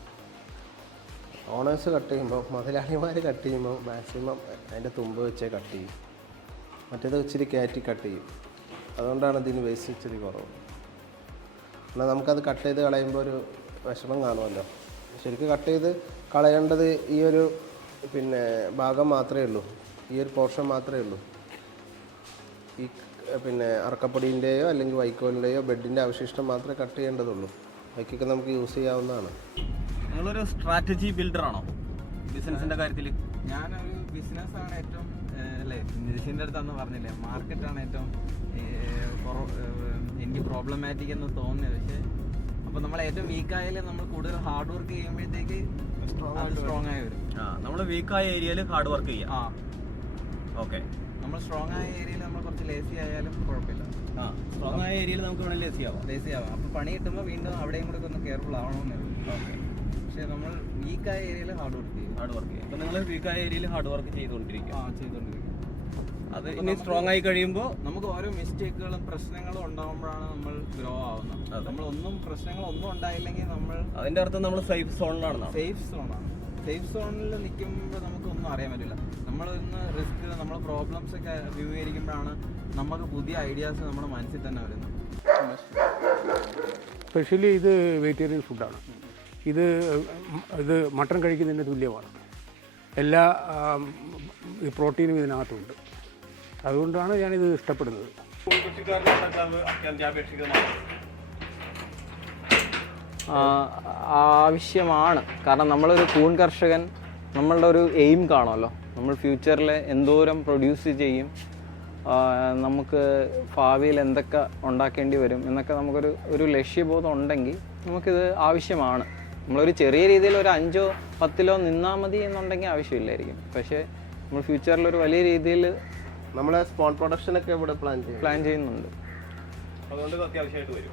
ഓണേഴ്സ് കട്ട് ചെയ്യുമ്പോൾ, മുതലാളിമാർ കട്ട് ചെയ്യുമ്പോൾ മാക്സിമം അതിൻ്റെ തുമ്പ് വെച്ചേ കട്ട് ചെയ്യും. മറ്റേത് ഇച്ചിരി കയറ്റി കട്ട് ചെയ്യും. അതുകൊണ്ടാണ് ഇതിന് വേസ്റ്റ് ഇച്ചിരി കുറവ്. എന്നാൽ നമുക്കത് കട്ട് ചെയ്ത് കളയുമ്പോൾ ഒരു വിഷമം കാണുമല്ലോ. ശരിക്കും കട്ട് ചെയ്ത് കളയേണ്ടത് ഈ ഒരു ഭാഗം മാത്രമേ ഉള്ളൂ, ഈ ഒരു പോർഷൻ മാത്രമേ ഉള്ളൂ. ഈ അറക്കപ്പൊടിൻ്റെയോ അല്ലെങ്കിൽ വൈക്കോലിൻ്റെയോ ബെഡിൻ്റെ അവശിഷ്ടം മാത്രമേ കട്ട് ചെയ്യേണ്ടതുള്ളൂ. ബാക്കിയൊക്കെ നമുക്ക് യൂസ് ചെയ്യാവുന്നതാണ്. നിങ്ങളൊരു സ്ട്രാറ്റജി ബിൽഡറാണോ ബിസിനസിൻ്റെ കാര്യത്തിൽ? ഞാനൊരു ബിസിനസ്സാണ് ഏറ്റവും അല്ലേ, നിതിഷിൻ്റെ അടുത്തന്ന് പറഞ്ഞില്ലേ, മാർക്കറ്റാണ് ഏറ്റവും എനിക്ക് പ്രോബ്ലമാറ്റിക് എന്ന് തോന്നിയത്. പക്ഷേ അപ്പോൾ നമ്മൾ ഏറ്റവും വീക്കായാലും നമ്മൾ കൂടുതൽ ഹാർഡ് വർക്ക് ചെയ്യുമ്പോഴത്തേക്ക് സ്ട്രോങ് ആയി വരും. നമ്മൾ വീക്കായ ഏരിയയിൽ ഹാർഡ് വർക്ക് ചെയ്യാം. ഓക്കെ. നമ്മൾ സ്ട്രോങ് ആയ ഏരിയയിൽ നമ്മൾ കുറച്ച് ലേസി ആയാലും കുഴപ്പമില്ല. സ്ട്രോങ് ആയ ഏരിയയിൽ നമുക്ക് വേണമെങ്കിൽ ലേസി ആവാം. അപ്പോൾ പണി കിട്ടുമ്പോൾ വീണ്ടും അവിടെയും കൂടെ ഒന്ന് കെയർഫുൾ ആവണമെന്നേ ഉള്ളൂ. ഓക്കെ. പക്ഷേ നമ്മൾ വീക്കായ ഏരിയയിൽ ഹാർഡ് വർക്ക് ചെയ്യും. അപ്പോൾ നിങ്ങൾ വീക്കായ ഏരിയയിൽ ഹാർഡ് വർക്ക് ചെയ്തുകൊണ്ടിരിക്കും. ചെയ്തുകൊണ്ടിരിക്കും. അത് ഇനി സ്ട്രോങ് ആയി കഴിയുമ്പോൾ നമുക്ക് ഓരോ മിസ്റ്റേക്കുകളും പ്രശ്നങ്ങളും ഉണ്ടാകുമ്പോഴാണ് നമ്മൾ ഗ്രോ ആവുന്നത്. നമ്മളൊന്നും പ്രശ്നങ്ങളൊന്നും ഉണ്ടായില്ലെങ്കിൽ നമ്മൾ അതിൻ്റെ അർത്ഥം നമ്മൾ സേഫ് സോണിലാണെന്നാണ്. സേഫ് സോണാണ്. സേഫ് സോണിൽ നിൽക്കുമ്പോൾ നമുക്കൊന്നും അറിയാൻ പറ്റില്ല. നമ്മളൊന്ന് റിസ്ക്, നമ്മൾ പ്രോബ്ലംസ് ഒക്കെ അഭിമുഖീകരിക്കുമ്പോഴാണ് നമുക്ക് പുതിയ ഐഡിയാസ് നമ്മുടെ മനസ്സിൽ തന്നെ വരുന്നത്. സ്പെഷ്യലി ഇത് വെജിറ്റേറിയൻ ഫുഡാണ്. ഇത് മട്ടൺ കഴിക്കുന്നതിന് തുല്യമാണ്. എല്ലാ പ്രോട്ടീനും ഇതിനകത്തുണ്ട്. അതുകൊണ്ടാണ് ഞാനിത് ഇഷ്ടപ്പെടുന്നത്. ആവശ്യമാണ്. കാരണം നമ്മളൊരു കൂൺ കർഷകൻ, നമ്മളുടെ ഒരു എയിം കാണുമല്ലോ, നമ്മൾ ഫ്യൂച്ചറിൽ എന്തോരം പ്രൊഡ്യൂസ് ചെയ്യും, നമുക്ക് ഭാവിയിൽ എന്തൊക്കെ ഉണ്ടാക്കേണ്ടി വരും എന്നൊക്കെ നമുക്കൊരു ലക്ഷ്യബോധം ഉണ്ടെങ്കിൽ നമുക്കിത് ആവശ്യമാണ്. നമ്മളൊരു ചെറിയ രീതിയിൽ ഒരു 5-10 നിന്നാൽ മതി എന്നുണ്ടെങ്കിൽ ആവശ്യമില്ലായിരിക്കും. പക്ഷേ നമ്മൾ ഫ്യൂച്ചറിൽ ഒരു വലിയ രീതിയിൽ നമ്മളെ സ്പോൺ പ്രൊഡക്ഷനൊക്കെ ഇവിടെ പ്ലാൻ ചെയ്യുന്നുണ്ട്. അതുകൊണ്ട് അത്യാവശ്യമായിട്ട് വരും.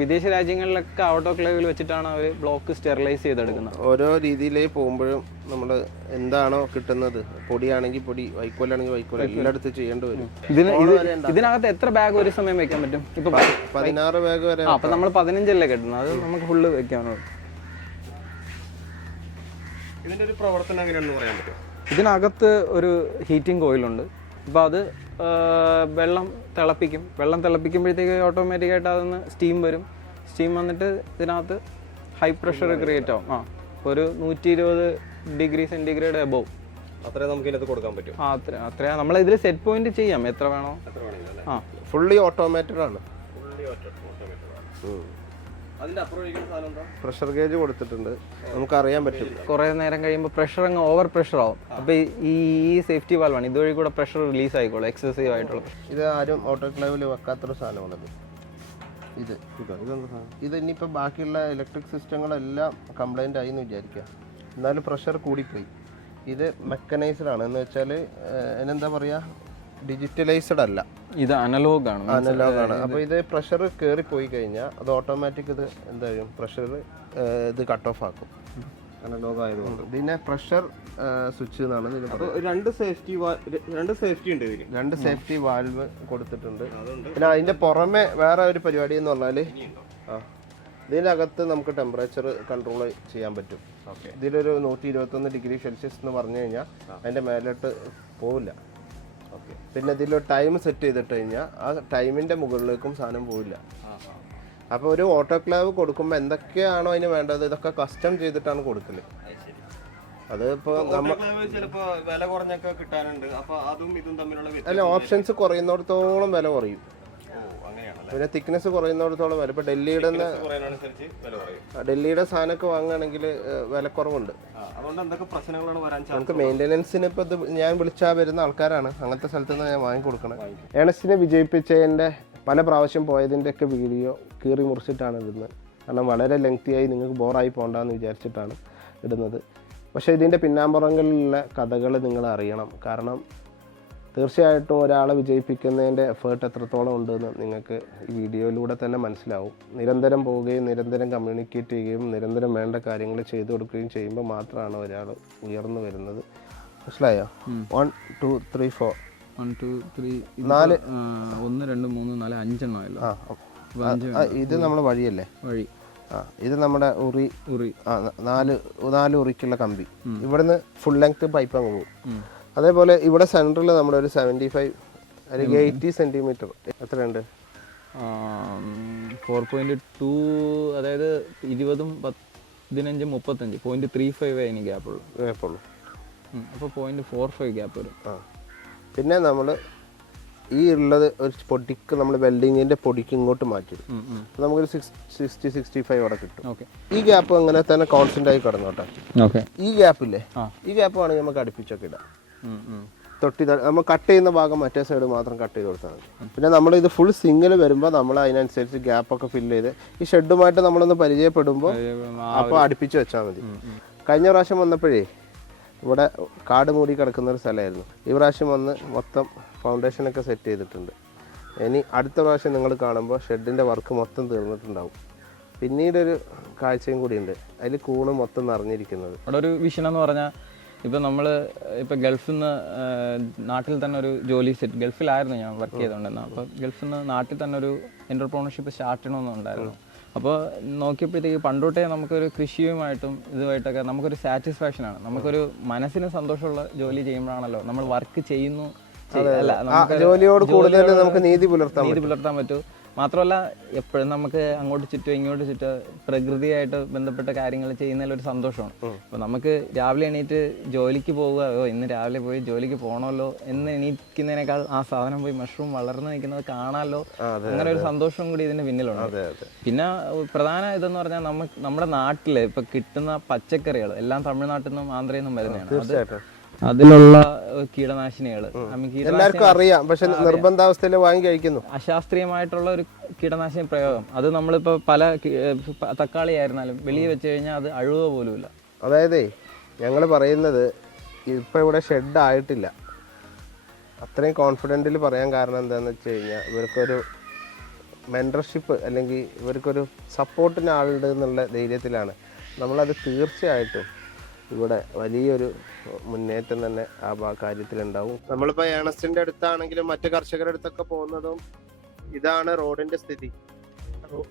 വിദേശ രാജ്യങ്ങളിലൊക്കെ ഔട്ടോക്ലേവിൽ വെച്ചിട്ടാണ് അവർ ബ്ലോക്ക് സ്റ്റെറിലൈസ് ചെയ്തെടുക്കുന്നത്. ഓരോ രീതിയിലേക്ക് പോകുമ്പോഴും നമ്മൾ എന്താണോ കിട്ടുന്നത്, പൊടിയാണെങ്കിൽ പൊടി, വൈക്കോലാണെങ്കിൽ വൈക്കോൽ, എല്ലായിടത്തും ചെയ്യേണ്ടി വരും. ഇതിനകത്ത് എത്ര ബാഗ് ഒരു സമയം വെക്കാൻ പറ്റും? ഇപ്പൊ 16 ബാഗ് വരെ. അപ്പൊ നമ്മൾ 15 കിട്ടുന്നത്, അത് നമുക്ക് ഫുള്ള് വെക്കാനുള്ളത്. ഇതിൻ്റെ ഒരു പ്രവർത്തനം എങ്ങനെയാണെന്ന് പറയാൻ പറ്റും? ഇതിനകത്ത് ഒരു ഹീറ്റിംഗ് കോയിലുണ്ട്. അപ്പോൾ അത് വെള്ളം തിളപ്പിക്കും. വെള്ളം തിളപ്പിക്കുമ്പോഴത്തേക്ക് ഓട്ടോമാറ്റിക്കായിട്ട് അതൊന്ന് സ്റ്റീം വരും. സ്റ്റീം വന്നിട്ട് ഇതിനകത്ത് ഹൈ പ്രഷർ ക്രിയേറ്റ് ആവും. ഒരു 120 ഡിഗ്രി സെൻറ്റിഗ്രേഡ് എബോവ്. അത്രയും നമുക്ക് ഇതിനകത്ത് കൊടുക്കാൻ പറ്റും. അത്രയാ നമ്മൾ ഇതിൽ സെറ്റ് പോയിന്റ് ചെയ്യാം, എത്ര വേണോ. ഫുള്ളി ഓട്ടോമാറ്റഡ് ആണ്. അതിന്റെ അപ്പുറം സാധനം എന്താ? പ്രഷർ ഗേജ് കൊടുത്തിട്ടുണ്ട്, നമുക്കറിയാൻ പറ്റും. കുറേ നേരം കഴിയുമ്പോൾ പ്രഷർ അങ്ങ് ഓവർ പ്രഷർ ആവും. അപ്പോൾ ഈ സേഫ്റ്റി വാൽവാണ്, ഇതുവഴി കൂടെ പ്രഷർ റിലീസ് ആയിക്കോളും, എക്സസീവ് ആയിട്ടുള്ള. ഇത് ആരും ഓട്ടോക്ലേവിൽ വെക്കാത്തൊരു സാധനമാണത്. ഇത് ഇനിയിപ്പോൾ ബാക്കിയുള്ള ഇലക്ട്രിക് സിസ്റ്റങ്ങളെല്ലാം കംപ്ലൈൻ്റ് ആയി എന്ന് വിചാരിക്കുക, എന്നാലും പ്രഷർ കൂടിപ്പോയി. ഇത് മെക്കനൈസ്ഡ് ആണ്, എന്ന് വെച്ചാൽ അതിനെന്താ പറയുക, ഡിജിറ്റലൈസ്ഡ് അല്ല, ഇത് അനലോഗ് ആണ്. അപ്പോൾ ഇത് പ്രഷർ കയറിപ്പോയി കഴിഞ്ഞാൽ അത് ഓട്ടോമാറ്റിക് ഇത് എന്താ ചെയ്യും, പ്രഷർ ഇത് കട്ട് ഓഫ് ആക്കും. അനലോഗ് ആയതുകൊണ്ട് ഇതിനെ പ്രഷർ സ്വിച്ച് എന്നാണ് ഇതിന്. രണ്ട് സേഫ്റ്റി ഉണ്ട് ഇതിന്. 2 സേഫ്റ്റി വാൽവ് കൊടുത്തിട്ടുണ്ട്. പിന്നെ അതിന്റെ പുറമെ വേറെ ഒരു പരിപാടി എന്ന് പറഞ്ഞാൽ ഇതിനകത്ത് നമുക്ക് ടെമ്പറേച്ചർ കൺട്രോൾ ചെയ്യാൻ പറ്റും. ഇതിലൊരു 121 ഡിഗ്രി സെൽഷ്യസ് എന്ന് പറഞ്ഞു കഴിഞ്ഞാൽ അതിന്റെ മേലോട്ട് പോവില്ല. പിന്നെ ഇതിൽ ടൈം സെറ്റ് ചെയ്തിട്ട് കഴിഞ്ഞാൽ ആ ടൈമിന്റെ മുകളിലേക്കും സാധനം പോവില്ല. അപ്പോൾ ഒരു ഓട്ടോക്ലേവ് കൊടുക്കുമ്പോൾ എന്തൊക്കെയാണോ അതിന് വേണ്ടത് ഇതൊക്കെ കസ്റ്റം ചെയ്തിട്ടാണ് കൊടുക്കല്. അത് ഇപ്പോൾ ചിലപ്പോൾ വില കുറഞ്ഞൊക്കെ കിട്ടാനുണ്ട്. അപ്പോൾ അതും ഇതും തമ്മിലുള്ള അല്ല, ഓപ്ഷൻസ് കുറയുന്നിടത്തോളം വില കുറയും. പിന്നെ തിക്നെസ് കുറയുന്നിടത്തോളം വില. ഇപ്പോൾ ഡൽഹിയുടെ സാധനമൊക്കെ വാങ്ങുകയാണെങ്കിൽ വിലക്കുറവുണ്ട്. നമുക്ക് മെയിൻ്റെനൻസിന് ഇപ്പോൾ ഇത് ഞാൻ വിളിച്ചാൽ വരുന്ന ആൾക്കാരാണ്, അങ്ങനത്തെ സ്ഥലത്ത് നിന്ന് ഞാൻ വാങ്ങിക്കൊടുക്കണം. ഏണസ്റ്റിനെ വിജയിപ്പിച്ചതിൻ്റെ പല പ്രാവശ്യം പോയതിൻ്റെ ഒക്കെ വീഡിയോ കീറി മുറിച്ചിട്ടാണ് ഇടുന്നത്. കാരണം വളരെ ലെങ്തിയായി നിങ്ങൾക്ക് ബോറായി പോകണ്ടെന്ന് വിചാരിച്ചിട്ടാണ് ഇടുന്നത്. പക്ഷേ ഇതിൻ്റെ പിന്നാമ്പുറങ്ങളിലുള്ള കഥകൾ നിങ്ങൾ അറിയണം. കാരണം തീർച്ചയായിട്ടും ഒരാളെ വിജയിപ്പിക്കുന്നതിൻ്റെ എഫേർട്ട് എത്രത്തോളം ഉണ്ടെന്ന് നിങ്ങൾക്ക് ഈ വീഡിയോയിലൂടെ തന്നെ മനസ്സിലാവും. നിരന്തരം പോവുകയും നിരന്തരം കമ്മ്യൂണിക്കേറ്റ് ചെയ്യുകയും നിരന്തരം വേണ്ട കാര്യങ്ങൾ ചെയ്തു കൊടുക്കുകയും ചെയ്യുമ്പോൾ മാത്രമാണ് ഒരാൾ ഉയർന്നു വരുന്നത്. മനസ്സിലായോ? 1 2 3 4 1 2 3 4 1 2 3 4 5 എണ്ണം. ഇത് നമ്മുടെ വഴിയല്ലേ, വഴി. ഇത് നമ്മുടെ ഉറി 4 ഉറിക്കുള്ള കമ്പി. ഇവിടുന്ന് ഫുൾ ലെങ്ത് പൈപ്പ് അങ്ങ് പോകും. അതേപോലെ ഇവിടെ സെൻറ്ററിൽ നമ്മുടെ ഒരു 75 അല്ലെങ്കിൽ 80 സെൻറ്റിമീറ്റർ എത്രയുണ്ട്? 4.2, അതായത് 20, 15, 35, 0.35 അതിന് ഗ്യാപ്പുള്ളൂ. ഗ്യാപ്പുള്ളൂ. അപ്പോൾ 0.45 ഗ്യാപ്പ് വരും. ആ, പിന്നെ നമ്മൾ ഈ ഉള്ളത് ഒരു പൊടിക്ക് നമ്മൾ വെൽഡിങ്ങിൻ്റെ പൊടിക്ക് ഇങ്ങോട്ട് മാറ്റി നമുക്കൊരു 60-65 അവിടെ കിട്ടും. ഈ ഗ്യാപ്പ് അങ്ങനെ തന്നെ കോൺസ്റ്റന്റ് ആയി കിടന്നോട്ടെ. ഈ ഗ്യാപ്പില്ലേ, ഈ ഗ്യാപ്പ് വേണമെങ്കിൽ നമുക്ക് അടുപ്പിച്ചൊക്കെ ഇടാം. നമ്മൾ കട്ട് ചെയ്യുന്ന ഭാഗം മറ്റേ സൈഡ് മാത്രം കട്ട് ചെയ്ത് കൊടുത്താൽ മതി. പിന്നെ നമ്മൾ ഇത് ഫുൾ സിംഗിൾ വരുമ്പോൾ നമ്മൾ അതിനനുസരിച്ച് ഗ്യാപ്പൊക്കെ ഫില്ല് ചെയ്ത് ഈ ഷെഡുമായിട്ട് നമ്മളൊന്ന് പരിചയപ്പെടുമ്പോൾ അപ്പോൾ അടുപ്പിച്ച് വെച്ചാൽ മതി. കഴിഞ്ഞ പ്രാവശ്യം വന്നപ്പോഴേ ഇവിടെ കാട് മൂടി കിടക്കുന്ന ഒരു സ്ഥലമായിരുന്നു. ഈ പ്രാവശ്യം വന്ന് മൊത്തം ഫൗണ്ടേഷനൊക്കെ സെറ്റ് ചെയ്തിട്ടുണ്ട്. ഇനി അടുത്ത പ്രാവശ്യം നിങ്ങൾ കാണുമ്പോൾ ഷെഡിൻ്റെ വർക്ക് മൊത്തം തീർന്നിട്ടുണ്ടാവും. പിന്നീടൊരു കാഴ്ചയും കൂടിയുണ്ട്, അതിൽ കൂണ് മൊത്തം നിറഞ്ഞിരിക്കുന്നത്. അവിടെ ഒരു വിഷൻ എന്ന് പറഞ്ഞാൽ ഇപ്പം നമ്മൾ ഇപ്പം ഗൾഫിൽ നിന്ന് നാട്ടിൽ തന്നെ ഒരു ജോലി സെറ്റ്, ഗൾഫിലായിരുന്നു ഞാൻ വർക്ക് ചെയ്തുകൊണ്ടിരുന്നത്. അപ്പോൾ ഗൾഫിൽ നിന്ന് നാട്ടിൽ തന്നെ ഒരു എൻ്റർപ്രണർഷിപ്പ് സ്റ്റാർട്ട് ചെയ്യണമെന്നുണ്ടായിരുന്നു. അപ്പോൾ നോക്കിയപ്പോഴത്തേക്ക് പണ്ടോട്ടേ നമുക്കൊരു കൃഷിയുമായിട്ടും ഇതുമായിട്ടൊക്കെ നമുക്കൊരു സാറ്റിസ്ഫാക്ഷനാണ്, നമുക്കൊരു മനസ്സിന് സന്തോഷമുള്ള ജോലി ചെയ്യുമ്പോഴാണല്ലോ നമ്മൾ വർക്ക് ചെയ്യുന്നു. ജോലിയോട് കൂടുതൽ നമുക്ക് നീതി പുലർത്താൻ പറ്റൂ. മാത്രമല്ല എപ്പോഴും നമുക്ക് അങ്ങോട്ട് ചുറ്റും ഇങ്ങോട്ട് ചുറ്റും പ്രകൃതിയായിട്ട് ബന്ധപ്പെട്ട കാര്യങ്ങൾ ചെയ്യുന്നതിൽ ഒരു സന്തോഷമാണ്. അപ്പോൾ നമുക്ക് രാവിലെ എണീറ്റ് ജോലിക്ക് പോവുക, ഇന്ന് രാവിലെ പോയി ജോലിക്ക് പോകണമല്ലോ എന്ന് എണീക്കുന്നതിനേക്കാൾ ആ സാധനം പോയി മഷ്റൂം വളർന്നു നിൽക്കുന്നത് കാണാമല്ലോ, അങ്ങനെ ഒരു സന്തോഷവും കൂടി ഇതിന് പിന്നിലുണ്ട്. പിന്നെ പ്രധാന ഇതെന്ന് പറഞ്ഞാൽ നമ്മുടെ നാട്ടിൽ ഇപ്പൊ കിട്ടുന്ന പച്ചക്കറികൾ എല്ലാം തമിഴ്നാട്ടിൽ നിന്നും ആന്ധ്രയിൽ നിന്നും വരുന്നതാണ്. അതിലുള്ള കീടനാശിനികൾ എല്ലാവർക്കും അറിയാം, പക്ഷെ നിർബന്ധാവസ്ഥയിൽ വാങ്ങി കഴിക്കുന്നു. അശാസ്ത്രീയമായിട്ടുള്ള ഒരു കീടനാശിനി പ്രയോഗം, അത് നമ്മളിപ്പോ പല തക്കാളി ആയിരുന്നാലും വെളിയിൽ വെച്ച് കഴിഞ്ഞാൽ അത് അഴുക പോലുമില്ല. അതായത് ഞങ്ങൾ പറയുന്നത് ഇപ്പം ഇവിടെ ഷെഡ് ആയിട്ടില്ല, അത്രയും കോൺഫിഡൻറ്റിൽ പറയാൻ കാരണം എന്താണെന്ന് വെച്ച് കഴിഞ്ഞാൽ ഇവർക്കൊരു മെൻറ്റർഷിപ്പ് അല്ലെങ്കിൽ ഇവർക്കൊരു സപ്പോർട്ടിന് ആളുണ്ട് എന്നുള്ള ധൈര്യത്തിലാണ്. നമ്മളത് തീർച്ചയായിട്ടും ഇവിടെ വലിയൊരു മുന്നേറ്റം തന്നെ ആ കാര്യത്തിലുണ്ടാവും. നമ്മളിപ്പോൾ ഏണസ്റ്റിൻ്റെ അടുത്താണെങ്കിലും മറ്റ് കർഷകരുടെ അടുത്തൊക്കെ പോകുന്നതും ഇതാണ് റോഡിൻ്റെ സ്ഥിതി.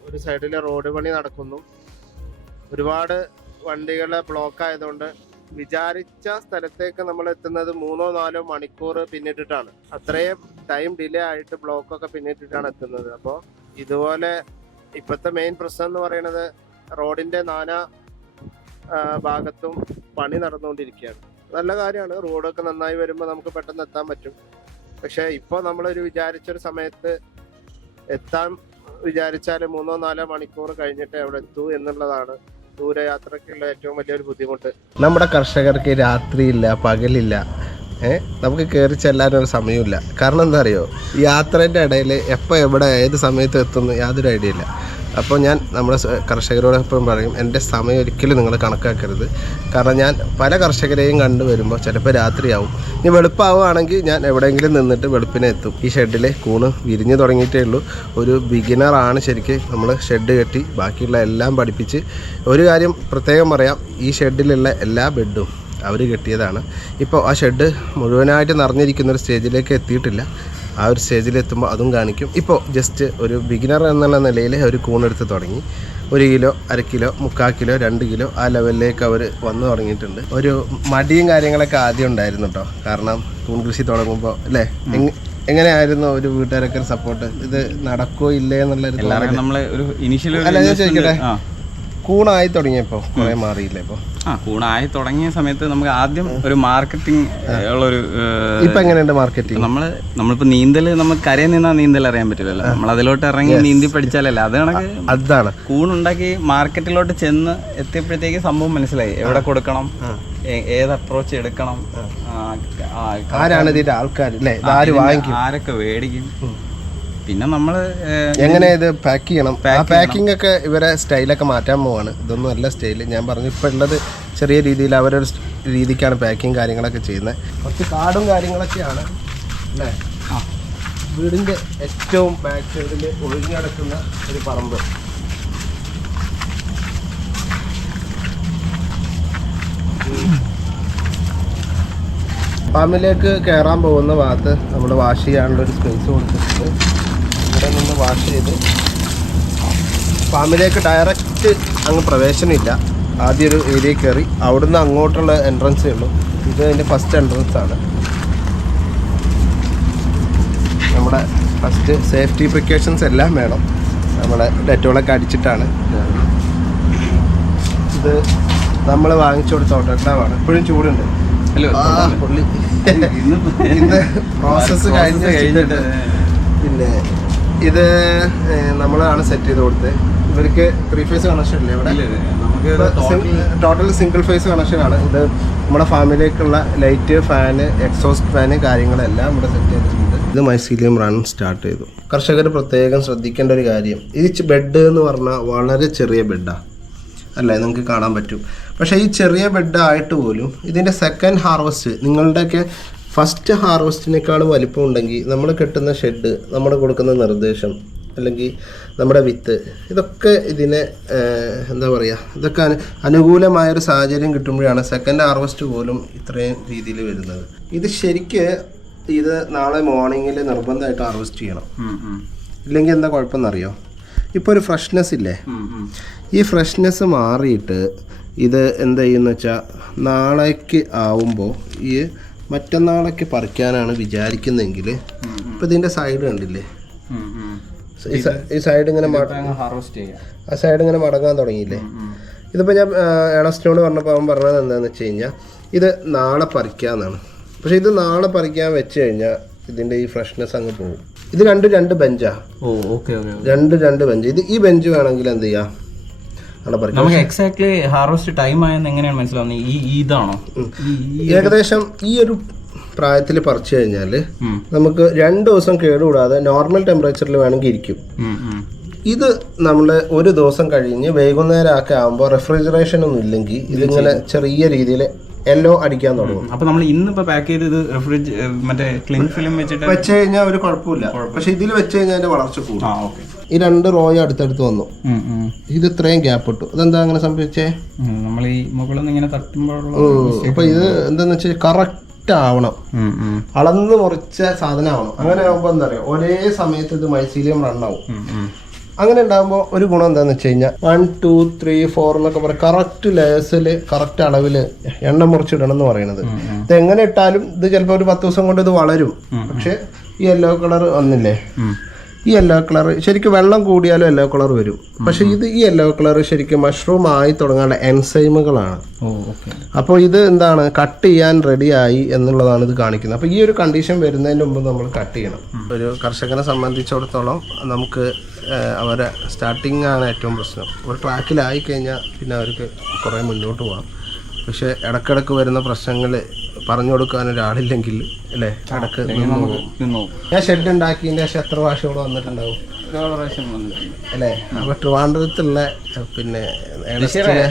ഒരു സൈഡിൽ റോഡ് പണി നടക്കുന്നു, ഒരുപാട് വണ്ടികൾ ബ്ലോക്ക് ആയതുകൊണ്ട് വിചാരിച്ച സ്ഥലത്തേക്ക് നമ്മൾ എത്തുന്നത് 3-4 മണിക്കൂർ പിന്നിട്ടിട്ടാണ്. അത്രയും ടൈം ഡിലേ ആയിട്ട് ബ്ലോക്കൊക്കെ പിന്നിട്ടിട്ടാണ് എത്തുന്നത്. അപ്പോൾ ഇതുപോലെ ഇപ്പോഴത്തെ മെയിൻ പ്രശ്നം എന്ന് പറയുന്നത് റോഡിൻ്റെ നാനാ ഭാഗത്തും പണി നടന്നുകൊണ്ടിരിക്കുകയാണ്. നല്ല കാര്യമാണ്, റോഡൊക്കെ നന്നായി വരുമ്പോൾ നമുക്ക് പെട്ടെന്ന് എത്താൻ പറ്റും. പക്ഷേ ഇപ്പോൾ നമ്മളൊരു വിചാരിച്ചൊരു സമയത്ത് എത്താൻ വിചാരിച്ചാൽ 3-4 മണിക്കൂർ കഴിഞ്ഞിട്ട് അവിടെ എത്തൂ എന്നുള്ളതാണ് ദൂരയാത്രയ്ക്കുള്ള ഏറ്റവും വലിയൊരു ബുദ്ധിമുട്ട്. നമ്മുടെ കർഷകർക്ക് രാത്രിയില്ല പകലില്ല, നമുക്ക് കയറി ചെല്ലാനൊരു സമയമില്ല. കാരണം എന്താ അറിയോ, യാത്രേൻ്റെ ഇടയിൽ എപ്പോൾ എവിടെ ഏത് സമയത്ത് എത്തുന്നു യാതൊരു ഐഡിയ ഇല്ല. അപ്പോൾ ഞാൻ നമ്മുടെ കർഷകരോട് എപ്പോഴും പറയും, എൻ്റെ സമയം ഒരിക്കലും നിങ്ങൾ കണക്കാക്കരുത്. കാരണം ഞാൻ പല കർഷകരെയും കണ്ടുവരുമ്പോൾ ചിലപ്പോൾ രാത്രിയാവും. ഇനി വെളുപ്പാവുകയാണെങ്കിൽ ഞാൻ എവിടെയെങ്കിലും നിന്നിട്ട് വെളുപ്പിനെ എത്തും. ഈ ഷെഡിൽ കൂണ് വിരിഞ്ഞ് തുടങ്ങിയിട്ടേ ഉള്ളൂ. ഒരു ബിഗിനറാണ് ശരിക്കും നമ്മൾ ഷെഡ് കെട്ടി ബാക്കിയുള്ള എല്ലാം പഠിപ്പിച്ച്. ഒരു കാര്യം പ്രത്യേകം പറയാം, ഈ ഷെഡിലുള്ള എല്ലാ ബെഡും അവർ കെട്ടിയതാണ്. ഇപ്പോൾ ആ ഷെഡ് മുഴുവനായിട്ട് നിറഞ്ഞിരിക്കുന്നൊരു സ്റ്റേജിലേക്ക് എത്തിയിട്ടില്ല. ആ ഒരു സ്റ്റേജിലെത്തുമ്പോൾ അതും കാണിക്കും. ഇപ്പോൾ ജസ്റ്റ് ഒരു ബിഗിനർ എന്നുള്ള നിലയിൽ ഒരു കൂണെടുത്ത് തുടങ്ങി. 1 കിലോ, 1/2 കിലോ, 3/4 കിലോ, 2 കിലോ ആ ലെവലിലേക്ക് അവർ വന്നു തുടങ്ങിയിട്ടുണ്ട്. ഒരു മടിയും കാര്യങ്ങളൊക്കെ ആദ്യം ഉണ്ടായിരുന്നു കേട്ടോ. കാരണം കൂൺ കൃഷി തുടങ്ങുമ്പോൾ അല്ലേ, എങ്ങനെയായിരുന്നു ഒരു വീട്ടുകാരൊക്കെ സപ്പോർട്ട്? ഇത് നടക്കോ ഇല്ലേ എന്നുള്ളൊരു ചോദിക്കട്ടെ, കൂണായി തുടങ്ങിയപ്പോൾ കുറെ മാറിയില്ലേ? ഇപ്പോൾ കൂണായി തുടങ്ങിയ സമയത്ത് നമുക്ക് ആദ്യം ഒരു മാർക്കറ്റിംഗ് ഉള്ളൊരു ഇപ്പൊ എങ്ങനെയുണ്ട് മാർക്കറ്റിംഗ്? നമ്മളിപ്പോ നീന്തൽ നമുക്ക് കരയിൽ നിന്നാ നീന്തൽ അറിയാൻ പറ്റില്ലല്ലോ, നമ്മൾ അതിലോട്ട് ഇറങ്ങി നീന്തി പഠിച്ചാലല്ലേ. അതാണ് കൂണുണ്ടാക്കി മാർക്കറ്റിലോട്ട് ചെന്ന് എത്തിയപ്പോഴത്തേക്ക് സംഭവം മനസ്സിലായി, എവിടെ കൊടുക്കണം, ഏത് അപ്രോച്ച് എടുക്കണം, ആരാണ് ഇതിന്റെ ആൾക്കാർ, ആരൊക്കെ മേടിക്കും, പിന്നെ നമ്മൾ എങ്ങനെ ഇത് പാക്ക് ചെയ്യണം. ആ പാക്കിംഗ് ഒക്കെ ഇവരെ സ്റ്റൈലൊക്കെ മാറ്റാൻ പോവാണ്. ഇതൊന്നും അല്ല സ്റ്റൈല്. ഞാൻ പറഞ്ഞു ഇപ്പോൾ ഉള്ളത് ചെറിയ രീതിയിൽ അവരൊരു രീതിക്കാണ് പാക്കിങ് കാര്യങ്ങളൊക്കെ ചെയ്യുന്നത്. കുറച്ച് കാടും കാര്യങ്ങളൊക്കെയാണ് അല്ലേ. വീടിൻ്റെ ഏറ്റവും ബാക്ക് സൈഡിൽ ഒഴിഞ്ഞടക്കുന്ന ഒരു പറമ്പ്. ഫാമിലേക്ക് കയറാൻ പോകുന്ന ഭാഗത്ത് നമ്മൾ വാഷ് ചെയ്യാനുള്ള ഒരു സ്പേസ് കൊടുത്തിട്ടുണ്ട്. ഇവിടെ നിന്ന് വാഷ് ചെയ്ത് ഫാമിലേക്ക് ഡയറക്റ്റ് അങ്ങ് പ്രവേശനമില്ല. ആദ്യം ഒരു ഏരിയ കയറി അവിടുന്ന് അങ്ങോട്ടുള്ള എൻട്രൻസേ ഉള്ളൂ. ഇത് അതിൻ്റെ ഫസ്റ്റ് എൻട്രൻസ് ആണ്. നമ്മുടെ ഫസ്റ്റ് സേഫ്റ്റി പ്രിക്കോഷൻസ് എല്ലാം വേണം. നമ്മളെ ഡെറ്റോളൊക്കെ അടിച്ചിട്ടാണ്. ഇത് നമ്മൾ വാങ്ങിച്ചു കൊടുത്ത ഓട്ടോക്ലാവാണ്. ഇപ്പോഴും ചൂടുണ്ട്. പുള്ളി ഇന്ന് പ്രോസസ്സ് കഴിഞ്ഞിട്ട് പിന്നെ ഇത് നമ്മളാണ് സെറ്റ് ചെയ്ത് കൊടുത്തത്. ഇവർക്ക് 3 ഫേസ് കണക്ഷൻ ഇല്ലേ ഇവിടെ? ടോട്ടൽ സിംഗിൾ ഫേസ് കണക്ഷനാണ്. ഇത് നമ്മുടെ ഫാമിലേക്കുള്ള ലൈറ്റ്, ഫാന്, എക്സോസ്റ്റ് ഫാന് കാര്യങ്ങളെല്ലാം ഇവിടെ സെറ്റ് ചെയ്തിട്ടുണ്ട്. ഇത് മൈസീലിയം റൺ സ്റ്റാർട്ട് ചെയ്തു. കർഷകർ പ്രത്യേകം ശ്രദ്ധിക്കേണ്ട ഒരു കാര്യം, ഈ ബെഡ് എന്ന് പറഞ്ഞാൽ വളരെ ചെറിയ ബെഡാണ് അല്ലേ, നിങ്ങൾക്ക് കാണാൻ പറ്റും. പക്ഷേ ഈ ചെറിയ ബെഡ് ആയിട്ട് പോലും ഇതിൻ്റെ സെക്കൻഡ് ഹാർവസ്റ്റ് നിങ്ങളുടെയൊക്കെ ഫസ്റ്റ് ഹാർവസ്റ്റിനേക്കാൾ വലിപ്പം ഉണ്ടെങ്കിൽ നമ്മൾ കെട്ടുന്ന ഷെഡ്, നമ്മൾ കൊടുക്കുന്ന നിർദ്ദേശം, അല്ലെങ്കിൽ നമ്മുടെ വിത്ത്, ഇതൊക്കെ ഇതിനെ എന്താ പറയുക, ഇതൊക്കെ അനുകൂലമായൊരു സാഹചര്യം കിട്ടുമ്പോഴാണ് സെക്കൻഡ് ഹാർവസ്റ്റ് പോലും ഇത്രയും രീതിയിൽ വരുന്നത്. ഇത് ശരിക്ക് ഇത് നാളെ മോർണിംഗിൽ നിർബന്ധമായിട്ട് ഹാർവസ്റ്റ് ചെയ്യണം. ഇല്ലെങ്കിൽ എന്താ കുഴപ്പമെന്നറിയോ? ഇപ്പോൾ ഒരു ഫ്രഷ്നെസ് ഇല്ലേ, ഈ ഫ്രഷ്നെസ് മാറിയിട്ട് ഇത് എന്താ ചെയ്യുന്ന വെച്ചാൽ നാളേക്ക് ആവുമ്പോൾ ഈ മറ്റന്നാളേക്ക് പറിക്കാനാണ് വിചാരിക്കുന്നതെങ്കിൽ ഇപ്പം ഇതിൻ്റെ സൈഡ് കണ്ടില്ലേ, ഈ സൈഡ് ഇങ്ങനെ ആ സൈഡ് ഇങ്ങനെ മടങ്ങാൻ തുടങ്ങിയില്ലേ. ഇതിപ്പോൾ ഞാൻ ഏണസ്റ്റിനോട് പറഞ്ഞപ്പോൾ അവൻ പറഞ്ഞത് എന്താണെന്ന് വെച്ച് കഴിഞ്ഞാൽ ഇത് നാളെ പറിക്കാമെന്നാണ്. പക്ഷേ ഇത് നാളെ പറിക്കാൻ വെച്ച് കഴിഞ്ഞാൽ ഇതിൻ്റെ ഈ ഫ്രഷ്നെസ് അങ്ങ് പോകും. ഇത് രണ്ട് ബെഞ്ചാണ്. രണ്ട് ബെഞ്ച്. ഇത് ഈ ബെഞ്ച് വേണമെങ്കിൽ എന്ത് ചെയ്യാം, നമുക്ക് എക്സാക്ട്ലി ഹാർവസ്റ്റ് ടൈം ആയെന്ന് എങ്ങനെയാണ് മനസ്സിലാവുന്നത്? ഇതാണോ ഏകദേശം ഈ ഒരു പ്രായത്തിൽ പറിച്ചു കഴിഞ്ഞാൽ നമുക്ക് 2 ദിവസം കേടുകൂടാതെ നോർമൽ ടെമ്പറേച്ചറിൽ വേണമെങ്കിൽ ഇരിക്കും. ഇത് നമ്മൾ ഒരു ദിവസം കഴിഞ്ഞ് വൈകുന്നേരം ഒക്കെ ആകുമ്പോൾ റെഫ്രിജറേഷൻ ഒന്നും ഇല്ലെങ്കിൽ ഇതിങ്ങനെ ചെറിയ രീതിയിൽ യെല്ലോ അടിക്കാൻ തുടങ്ങും. അപ്പൊ നമ്മൾ ഇന്നിപ്പോ പാക്ക് ചെയ്ത് ഇത് മറ്റേ ക്ലിംഗ് ഫിലിം വെച്ച് കഴിഞ്ഞാൽ ഒരു കുഴപ്പമില്ല. പക്ഷെ ഇതിൽ വെച്ച് കഴിഞ്ഞാൽ അതിന്റെ വളർച്ച കൂടും. ഈ 2 റോയും അടുത്തടുത്ത് വന്നു. ഇത് ഇത്രയും ഗ്യാപ്പ് ഇട്ടു. അതെന്താ അങ്ങനെ സംഭവിച്ചേ? നമ്മൾ ഈ മുകളിൽ ഇങ്ങനെ തട്ടുമ്പോഴുള്ള അപ്പൊ ഇത് എന്താന്ന് വെച്ചാൽ കറക്റ്റ് ആവണം, അളന്ന് മുറിച്ച സാധനം ആവണം. അങ്ങനെ ആകുമ്പോൾ എന്താ പറയുക, ഒരേ സമയത്ത് ഇത് മൈസീലിയം റണ്ണാവും. അങ്ങനെ ഉണ്ടാകുമ്പോൾ ഒരു ഗുണം എന്താണെന്ന് വെച്ച് കഴിഞ്ഞാൽ 1, 2, 3, 4 എന്നൊക്കെ പറയാം, കറക്റ്റ് ലേസിൽ കറക്റ്റ് അളവിൽ എണ്ണം മുറിച്ചിടണം എന്ന് പറയുന്നത്. ഇത് എങ്ങനെ ഇട്ടാലും ഇത് ചിലപ്പോൾ ഒരു 10 ദിവസം കൊണ്ട് ഇത് വളരും. പക്ഷെ ഈ യെല്ലോ കളർ വന്നില്ലേ, ഈ യെല്ലോ കളർ ശരിക്കും വെള്ളം കൂടിയാലും യെല്ലോ കളർ വരും. പക്ഷെ ഇത് ഈ യെല്ലോ കളർ ശരിക്കും മഷ്റൂം ആയി തുടങ്ങാനുള്ള എൻസൈമുകളാണ്. അപ്പോൾ ഇത് എന്താണ്, കട്ട് ചെയ്യാൻ റെഡിയായി എന്നുള്ളതാണ് ഇത് കാണിക്കുന്നത്. അപ്പോൾ ഈ ഒരു കണ്ടീഷൻ വരുന്നതിന് മുമ്പ് നമ്മൾ കട്ട് ചെയ്യണം. ഒരു കർഷകനെ സംബന്ധിച്ചിടത്തോളം നമുക്ക് അവരെ സ്റ്റാർട്ടിങ് ആണ് ഏറ്റവും പ്രശ്നം. ഒരു ട്രാക്കിലായി കഴിഞ്ഞാൽ പിന്നെ അവർക്ക് കുറേ മുന്നോട്ട് പോകാം. പക്ഷെ ഇടക്കിടക്ക് വരുന്ന പ്രശ്നങ്ങൾ പറഞ്ഞു കൊടുക്കാൻ ഒരാളില്ലെങ്കിൽ അല്ലേ, ഇടക്ക് ഞാൻ ഷെഡ് ഉണ്ടാക്കിയതിൻ്റെ ശേഷം എത്ര പ്രാവശ്യം ഇവിടെ വന്നിട്ടുണ്ടാവും അല്ലേ? അപ്പൊ ട്രിവാൻഡ്രത്തുള്ള പിന്നെ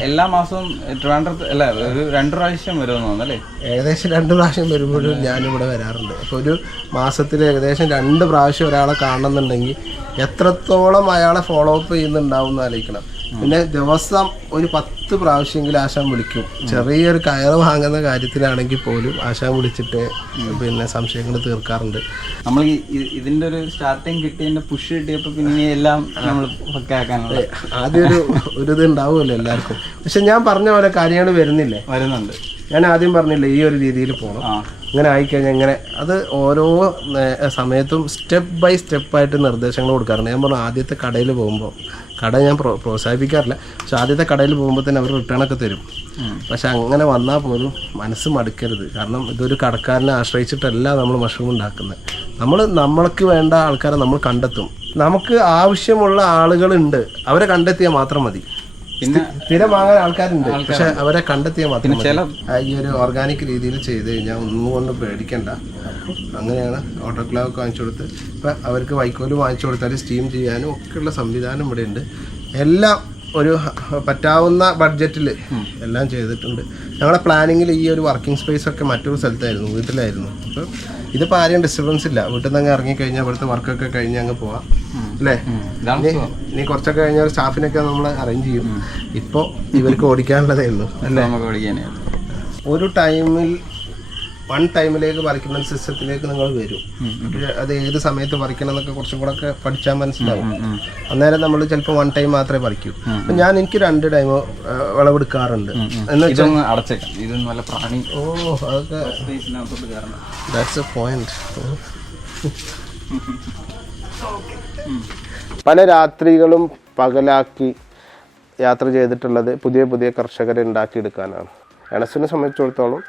എല്ലാ മാസവും ട്രിവാൻഡ്രത്ത് അല്ല ഒരു 2 പ്രാവശ്യം വരുമെന്ന് തോന്നുന്നല്ലേ? ഏകദേശം 2 പ്രാവശ്യം വരുമ്പോഴും ഞാനിവിടെ വരാറുണ്ട്. അപ്പോൾ ഒരു മാസത്തിൽ ഏകദേശം 2 പ്രാവശ്യം ഒരാളെ കാണണമെന്നുണ്ടെങ്കിൽ എത്രത്തോളം അയാളെ ഫോളോ അപ്പ് ചെയ്യുന്നുണ്ടാവും എന്ന് ആലോചിക്കണം. പിന്നെ ദിവസം ഒരു 10 പ്രാവശ്യമെങ്കിലും ആശാൻ വിളിക്കും. ചെറിയൊരു കയറ് വാങ്ങുന്ന കാര്യത്തിലാണെങ്കിൽ പോലും ആശാൻ വിളിച്ചിട്ട് പിന്നെ സംശയങ്ങൾ തീർക്കാറുണ്ട്. നമ്മൾ ഇതിന്റെ ഒരു സ്റ്റാർട്ടിങ് കിട്ടിയതിന്റെ പുഷ് കിട്ടിയപ്പോൾ പിന്നെ എല്ലാം നമ്മൾ പക്കാക്കാനുള്ള ആദ്യം ഒരു ഇത് ഉണ്ടാവുമല്ലോ എല്ലാവർക്കും. പക്ഷെ ഞാൻ പറഞ്ഞ പോലെ കാര്യങ്ങൾ വരുന്നുണ്ട്. ഞാൻ ആദ്യം പറഞ്ഞില്ലേ ഈ ഒരു രീതിയിൽ പോകണം, ഇങ്ങനെ ആയിക്കഴിഞ്ഞാൽ ഇങ്ങനെ അത് ഓരോ സമയത്തും സ്റ്റെപ്പ് ബൈ സ്റ്റെപ്പായിട്ട് നിർദ്ദേശങ്ങൾ കൊടുക്കാറുണ്ട്. ഞാൻ പറഞ്ഞു ആദ്യത്തെ കടയിൽ പോകുമ്പോൾ, കട ഞാൻ പ്രോത്സാഹിപ്പിക്കാറില്ല, പക്ഷെ ആദ്യത്തെ കടയിൽ പോകുമ്പോൾ തന്നെ അവർ റിട്ടേണൊക്കെ തരും. പക്ഷെ അങ്ങനെ വന്നാൽ പോലും മനസ്സ് മടുക്കരുത്. കാരണം ഇതൊരു കടക്കാരനെ ആശ്രയിച്ചിട്ടല്ല നമ്മൾ മഷ്റൂം ഉണ്ടാക്കുന്നത്. നമ്മൾക്ക് വേണ്ട ആൾക്കാരെ നമ്മൾ കണ്ടെത്തും. നമുക്ക് ആവശ്യമുള്ള ആളുകളുണ്ട്, അവരെ കണ്ടെത്തിയാൽ മാത്രം മതി. സ്ഥിരം വാങ്ങാൻ ആൾക്കാരുണ്ട്, പക്ഷെ അവരെ കണ്ടെത്തിയാൽ മാത്രം മതി. ഈ ഒരു ഓർഗാനിക് രീതിയിൽ ചെയ്ത് കഴിഞ്ഞാൽ ഒന്നും കൊണ്ട് പേടിക്കണ്ട. അങ്ങനെയാണ് ഓട്ടോക്ലാവ് വാങ്ങിച്ചു കൊടുത്ത് ഇപ്പം അവർക്ക് വൈക്കോല് വാങ്ങിച്ചു കൊടുത്താൽ സ്റ്റീം ചെയ്യാനും ഒക്കെയുള്ള സംവിധാനം ഇവിടെ ഉണ്ട്. എല്ലാം ഒരു പറ്റാവുന്ന ബഡ്ജറ്റിൽ എല്ലാം ചെയ്തിട്ടുണ്ട്. ഞങ്ങളുടെ പ്ലാനിങ്ങിൽ ഈ ഒരു വർക്കിംഗ് സ്പേസ് ഒക്കെ മറ്റൊരു സ്ഥലത്തായിരുന്നു, വീട്ടിലായിരുന്നു. അപ്പം ഇതിപ്പോൾ ആരെയും ഡിസ്റ്റർബൻസ് ഇല്ല. വീട്ടിൽ നിന്ന് അങ്ങ് ഇറങ്ങിക്കഴിഞ്ഞാൽ ഇവിടുത്തെ വർക്കൊക്കെ കഴിഞ്ഞ് അങ്ങ് പോവാം അല്ലേ? ഇനി കുറച്ചൊക്കെ കഴിഞ്ഞാൽ സ്റ്റാഫിനൊക്കെ നമ്മൾ അറേഞ്ച് ചെയ്യും. ഇപ്പോൾ ഇവർക്ക് ഓടിക്കാനുള്ളതേ ഉള്ളൂ അല്ലേ? ഒരു ടൈമിലേക്ക് പറിക്കുന്ന സിസ്റ്റത്തിലേക്ക് നിങ്ങൾ വരും. അത് ഏത് സമയത്ത് പറിക്കണം എന്നൊക്കെ കുറച്ചും കൂടെ ഒക്കെ പഠിച്ചാൽ മനസ്സിലാവും. അന്നേരം നമ്മൾ ചിലപ്പോൾ 1 ടൈം മാത്രമേ പറിക്കൂ. അപ്പം എനിക്ക് 2 ടൈം വിളവെടുക്കാറുണ്ട്. അതൊക്കെ ദാറ്റ്സ് എ പോയിന്റ്. പല രാത്രികളും പകലാക്കി യാത്ര ചെയ്തിട്ടുള്ളത് പുതിയ പുതിയ കർഷകരെ ഉണ്ടാക്കിയെടുക്കാനാണ്. എണസിനെ സംബന്ധിച്ചിടത്തോളം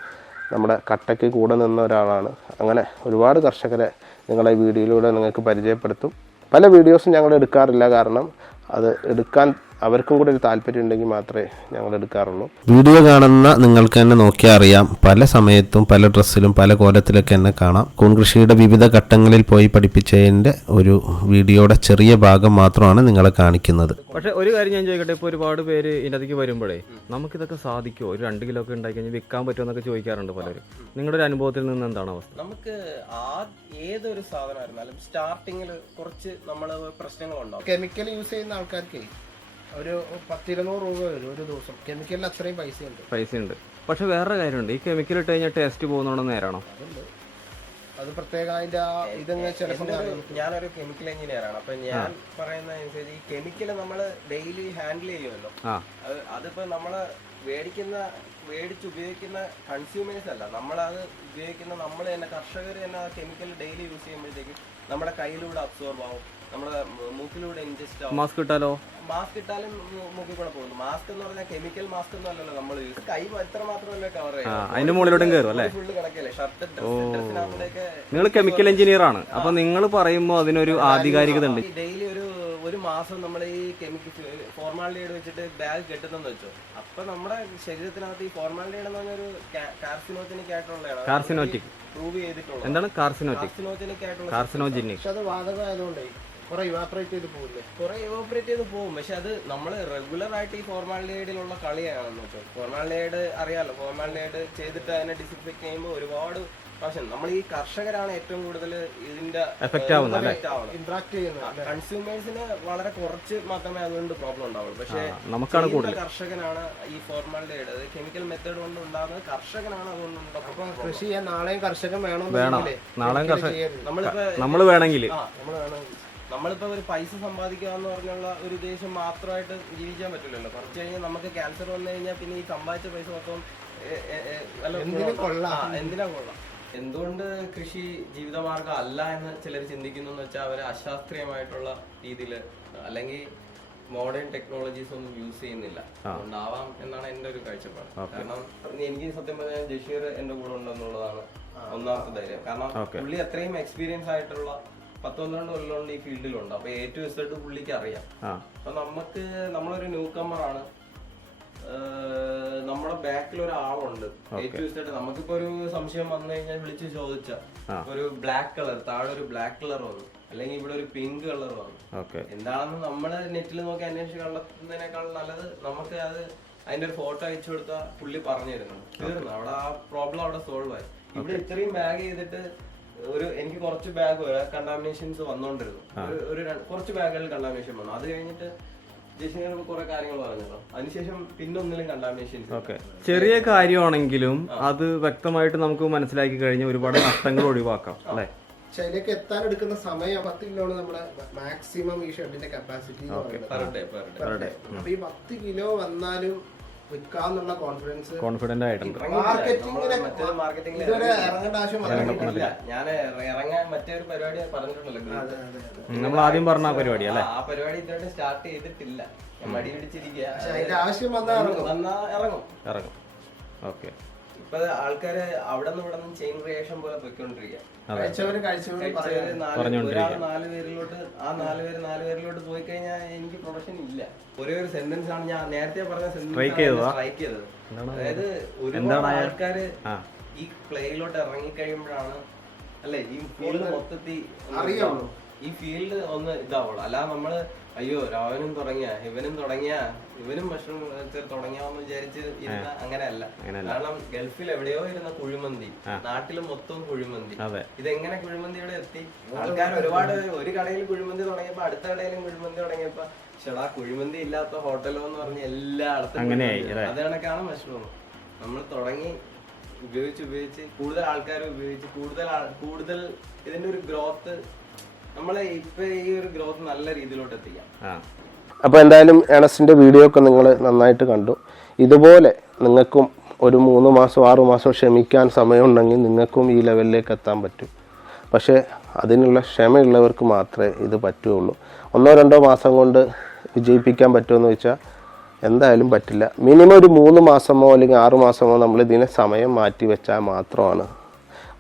നമ്മുടെ കട്ടയ്ക്ക് കൂടെ നിന്ന ഒരാളാണ്. അങ്ങനെ ഒരുപാട് കർഷകരെ നിങ്ങളെ വീഡിയോയിലൂടെ നിങ്ങൾക്ക് പരിചയപ്പെടുത്തും. പല വീഡിയോസും ഞങ്ങൾ എടുക്കാറില്ല, കാരണം അത് എടുക്കാൻ അവർക്കും കൂടെ ഒരു താല്പര്യം ഉണ്ടെങ്കിൽ മാത്രമേ ഞങ്ങൾ എടുക്കാറുള്ളൂ. വീഡിയോ കാണുന്ന നിങ്ങൾക്ക് തന്നെ നോക്കിയാൽ അറിയാം, പല സമയത്തും പല ഡ്രസ്സിലും പല കോലത്തിലൊക്കെ എന്നെ കാണാം. കൂൺ കൃഷിയുടെ വിവിധ ഘട്ടങ്ങളിൽ പോയി പഠിപ്പിച്ചതിൻ്റെ ഒരു വീഡിയോയുടെ ചെറിയ ഭാഗം മാത്രമാണ് നിങ്ങളെ കാണിക്കുന്നത്. പക്ഷെ ഒരു കാര്യം ഞാൻ ചോദിക്കട്ടെ, ഇപ്പോൾ ഒരുപാട് പേര് ഇതിനകത്തേക്ക് വരുമ്പോഴേ നമുക്കിതൊക്കെ സാധിക്കുമോ? ഒരു 2 കിലോ ഒക്കെ ഉണ്ടാക്കി കഴിഞ്ഞാൽ വിൽക്കാൻ പറ്റുമോ എന്നൊക്കെ ചോദിക്കാറുണ്ട് പലരും. നിങ്ങളുടെ ഒരു അനുഭവത്തിൽ നിന്ന് എന്താണ് അവസ്ഥ? നമുക്ക് ഏതൊരു സാധനമായിരുന്നാലും സ്റ്റാർട്ടിങ്ങിൽ കുറച്ച് നമ്മൾ പ്രശ്നങ്ങളുണ്ടാവും. കെമിക്കൽ യൂസ് ചെയ്യുന്ന ആൾക്കാർക്ക് ഒരു 10-200 രൂപ വരും ഒരു ദിവസം. കെമിക്കലിന് അത്രയും പൈസയുണ്ട്. പക്ഷെ വേറെ കാര്യമുണ്ട്, ഈ കെമിക്കൽ ഇട്ട് കഴിഞ്ഞാൽ ടേസ്റ്റ് പോകുന്നോണ്ട് നേരാണോ? അത് പ്രത്യേക അതിന്റെ ഇതെങ്ങനെ ചിലപ്പോൾ ഞാനൊരു കെമിക്കൽ എഞ്ചിനീയറാണ്. അപ്പൊ ഞാൻ പറയുന്ന അനുസരിച്ച് ഈ കെമിക്കൽ നമ്മൾ ഡെയിലി ഹാൻഡിൽ ചെയ്യുമല്ലോ. അതിപ്പോ നമ്മള് മേടിച്ചുപയോഗിക്കുന്ന കൺസ്യൂമേഴ്സ് അല്ല, നമ്മളത് ഉപയോഗിക്കുന്ന നമ്മൾ തന്നെ കർഷകർ തന്നെ ആ കെമിക്കൽ ഡെയിലി യൂസ് ചെയ്യുമ്പോഴത്തേക്കും നമ്മുടെ കയ്യിലൂടെ അബ്സോർബ് ആവും, നമ്മുടെ മൂക്കിലൂടെ ഇൻജസ്റ്റ് ആവും. മാസ്ക് ഇട്ടാലും മൂക്കിൽ കൂടെ പോകുന്നു. മാസ്ക് എന്ന് പറഞ്ഞാൽ കെമിക്കൽ മാസ്ക് ഒന്നും അല്ലല്ലോ നമ്മൾ യൂസ്, കൈ എത്ര മാത്രമല്ലേ കവർ ചെയ്യാം, അതിന്റെ മുകളിലോട്ടും കയറും അല്ലേ? ഫുള്ള് കിടക്കല്ലേ ഷർട്ട് ഡ്രസ്സിനകത്തേക്ക്. നിങ്ങൾ കെമിക്കൽ എഞ്ചിനീയർ ആണ്, അപ്പൊ നിങ്ങൾ പറയുമ്പോൾ അതിനൊരു ആധികാരികത ഉണ്ട്. ഡെയിലി ഒരു മാസം നമ്മൾ ഈ കെമിക്കൽ ഫോർമാലിറ്റിയുടെ വെച്ചിട്ട് ബാഗ് കെട്ടുന്നെന്ന് വെച്ചോ, അപ്പൊ നമ്മുടെ ശരീരത്തിനകത്ത് ഈ ഫോർമാലിറ്റിയുടെ എന്ന് പറഞ്ഞൊരു കാർസിനോജനിക് ആയിട്ടുള്ളതാണ്. കാർസിനോറ്റിക് പ്രൂവ് ചെയ്തിട്ടുള്ളത്. എന്താണ് കാർസിനോറ്റിക്? കാർസിനോജനിക് ആയിട്ടുള്ള കാർസിനോജനിക്. പക്ഷെ അത് വാതകമായതുകൊണ്ടേ കുറെ ഇവാപറേറ്റ് ചെയ്ത് പോകും. പക്ഷെ അത് നമ്മൾ റെഗുലർ ആയിട്ട് ഈ ഫോർമാലിറ്റിയിലുള്ള കളിയാണെന്ന് വെച്ചോ. ഫോർമാലിറ്റി അറിയാലോ, ഫോർമാലിറ്റി ചെയ്തിട്ട് അതിനെ ഡിസിൻഫെക്ട് ചെയ്യുമ്പോൾ ഒരുപാട് പ്രാവശ്യം നമ്മൾ ഈ കർഷകരാണ് ഏറ്റവും കൂടുതൽ ഇതിന്റെ എഫക്ട് ആവുന്നത്. കൺസ്യൂമേഴ്സിന് വളരെ കുറച്ച് മാത്രമേ അതുകൊണ്ട് പ്രോബ്ലം ഉണ്ടാവുള്ളൂ. പക്ഷേ നമുക്കാണ് കൂടുതൽ. കർഷകനാണ് ഈ ഫോർമാലിറ്റി കെമിക്കൽ മെത്തേഡ് കൊണ്ട് ഉണ്ടാകുന്നത്, കർഷകനാണ് അതുകൊണ്ട്. അപ്പൊ കൃഷി ചെയ്യാൻ നാളെയും കർഷകൻ വേണം. നാളെയും കർഷകൻ നമ്മൾ വേണമെങ്കിൽ നമ്മളിപ്പോ ഒരു പൈസ സമ്പാദിക്കുക എന്ന് പറഞ്ഞുള്ള ഒരു ഉദ്ദേശം മാത്രമായിട്ട് ജീവിക്കാൻ പറ്റില്ലല്ലോ. കുറച്ച് കഴിഞ്ഞാൽ നമുക്ക് ക്യാൻസർ വന്നു കഴിഞ്ഞാൽ പിന്നെ ഈ സമ്പാദിച്ച പൈസ മൊത്തം എന്തിനാ കൊള്ളാം. എന്തുകൊണ്ട് കൃഷി ജീവിതമാർഗം അല്ല എന്ന് ചിലർ ചിന്തിക്കുന്നു എന്ന് വെച്ചാൽ അവർ അശാസ്ത്രീയമായിട്ടുള്ള രീതിയിൽ അല്ലെങ്കിൽ മോഡേൺ ടെക്നോളജീസ് ഒന്നും യൂസ് ചെയ്യുന്നില്ല, അതുകൊണ്ടാവാം എന്നാണ് എന്റെ ഒരു കാഴ്ചപ്പാട്. കാരണം എനിക്ക് സത്യം പറഞ്ഞാൽ ജഷീർ എന്റെ കൂടെ ഉണ്ടെന്നുള്ളതാണ് ഒന്നാമത്തെ ധൈര്യം. കാരണം പുള്ളി അത്രയും എക്സ്പീരിയൻസ് ആയിട്ടുള്ള 10-12 കൊല്ലം ഈ ഫീൽഡിലുണ്ട്. അപ്പൊ A to Z പുള്ളിക്ക് അറിയാം. അപ്പൊ നമ്മളൊരു ന്യൂ കമ്മറാണ്, നമ്മുടെ ബാക്കിൽ ഒരാളുണ്ട് A to Z. നമുക്കിപ്പോ ഒരു സംശയം വന്നു കഴിഞ്ഞാൽ വിളിച്ച് ചോദിച്ച ഒരു ബ്ലാക്ക് കളർ, താഴെ ഒരു ബ്ലാക്ക് കളർ വന്നു, അല്ലെങ്കിൽ ഇവിടെ ഒരു പിങ്ക് കളർ വന്നു, എന്താണെന്ന് നമ്മള് നെറ്റിൽ നോക്കി അന്വേഷിച്ച് കണ്ടെത്തുന്നതിനേക്കാൾ നല്ലത് നമുക്ക് അത് അതിന്റെ ഒരു ഫോട്ടോ അയച്ചു കൊടുത്താൽ പുള്ളി പറഞ്ഞു തരുന്നുണ്ട്. തീർന്നു, അവിടെ ആ പ്രോബ്ലം അവിടെ സോൾവ് ആയി. ഇവിടെ ഇത്രയും ബാഗ് ചെയ്തിട്ട് എനിക്ക് കുറച്ച് ബാഗ് കണ്ടാമിനേഷൻസ് വന്നോണ്ടിരുന്നു. കുറച്ച് ബാഗുകളിൽ കണ്ടാമിനേഷൻ വന്നു. അത് കഴിഞ്ഞിട്ട് ജഷീർ കുറെ കാര്യങ്ങൾ പറഞ്ഞല്ലോ, അതിനുശേഷം പിന്നെ ഒന്നിലും കണ്ടാമിനേഷൻസ്. ചെറിയ കാര്യമാണെങ്കിലും അത് വ്യക്തമായിട്ട് നമുക്ക് മനസ്സിലാക്കി കഴിഞ്ഞാൽ ഒരുപാട് നഷ്ടങ്ങൾ ഒഴിവാക്കാം അല്ലെ? അതിലേക്ക് എത്താൻ എടുക്കുന്ന സമയം 10 കിലോ നമ്മുടെ മാക്സിമം ഈ ഷെഡിന്റെ കപ്പാസിറ്റി. അപ്പൊ ഈ 10 കിലോ വന്നാലും വിൽക്കാന്നുള്ള കോൺഫിഡന്റ് ആയിട്ടുണ്ട്. ഞാൻ ഇറങ്ങാൻ മറ്റൊരു പരിപാടി പറഞ്ഞിട്ടുണ്ടല്ലോ, നമ്മൾ ആദ്യം പറഞ്ഞ പരിപാടി അല്ലെ? ആ പരിപാടി ഇതുവരെ സ്റ്റാർട്ട് ചെയ്തിട്ടില്ല. മടി പിടിച്ചിരിക്കുക. അതിന്റെ ആവശ്യം വന്നാ ഇറങ്ങും. ഓക്കെ. ഇപ്പൊ ആൾക്കാര് അവിടെ നിന്ന് ഇവിടെ നിന്ന് ചെയിൻ റിയാക്ഷൻ പോലെ പോയിക്കൊണ്ടിരിക്കുക. നാല് പേരിലോട്ട് പോയി കഴിഞ്ഞാൽ എനിക്ക് പ്രൊഫഷൻ ഇല്ല. ഒരേ ഒരു സെന്റൻസ് ആണ് ഞാൻ നേരത്തെ പറഞ്ഞ സെന്റൻസ് സ്ട്രൈക്ക് ചെയ്തത്. അതായത് ഒരുപാട് ആൾക്കാര് ഈ പ്ലേയിലോട്ട് ഇറങ്ങി കഴിയുമ്പോഴാണ് അല്ലെ ഈ ഫീൽഡ് മൊത്തത്തിൽ അറിയാവുള്ളൂ, ഈ ഫീൽഡ് ഒന്ന് ഇതാവുള്ളൂ. അല്ലാതെ നമ്മള് അയ്യോ രാവനും ഇവനും മഷ്റൂം തുടങ്ങിയാന്ന് വിചാരിച്ച് ഇരുന്ന അങ്ങനെയല്ല. കാരണം ഗൾഫിൽ എവിടെയോ ഇരുന്ന കുഴിമന്തി, നാട്ടില് മൊത്തം കുഴിമന്തി. ഇതെങ്ങനെ കുഴിമന്തി ഇവിടെ എത്തി? ആൾക്കാർ ഒരുപാട് ഒരു കടയിൽ കുഴിമന്തി തുടങ്ങിയപ്പോ അടുത്ത കടയിലും കുഴിമന്തി തുടങ്ങിയപ്പോ ചേടാ കുഴിമന്തി ഇല്ലാത്ത ഹോട്ടലോ എന്ന് പറഞ്ഞ് എല്ലായിടത്തും അത് കണക്കാണ് മഷ്റൂം. നമ്മൾ തുടങ്ങി ഉപയോഗിച്ച് കൂടുതൽ ആൾക്കാർ ഉപയോഗിച്ച് കൂടുതൽ ഇതിന്റെ ഒരു ഗ്രോത്ത് നമ്മളെ ഇപ്പൊ ഈ ഒരു ഗ്രോത്ത് നല്ല രീതിയിലോട്ട് എത്തിക്കാം. അപ്പോൾ എന്തായാലും എണസിന്റെ വീഡിയോ ഒക്കെ നിങ്ങൾ നന്നായിട്ട് കണ്ടു. ഇതുപോലെ നിങ്ങൾക്കും ഒരു 3 മാസം 6 മാസം ക്ഷമിക്കാൻ സമയമുണ്ടെങ്കിൽ നിങ്ങൾക്കും ഈ ലെവലിലേക്ക് എത്താൻ പറ്റും. പക്ഷേ അതിനുള്ള ക്ഷമയുള്ളവർക്ക് മാത്രമേ ഇത് പറ്റുകയുള്ളൂ. 1-2 മാസം കൊണ്ട് വിജയിപ്പിക്കാൻ പറ്റുമെന്ന് വെച്ചാൽ എന്തായാലും പറ്റില്ല. മിനിമം ഒരു 3 മാസമോ അല്ലെങ്കിൽ 6 മാസമോ നമ്മൾ ഇതിനെ സമയം മാറ്റി വെച്ചാൽ മാത്രമാണ്,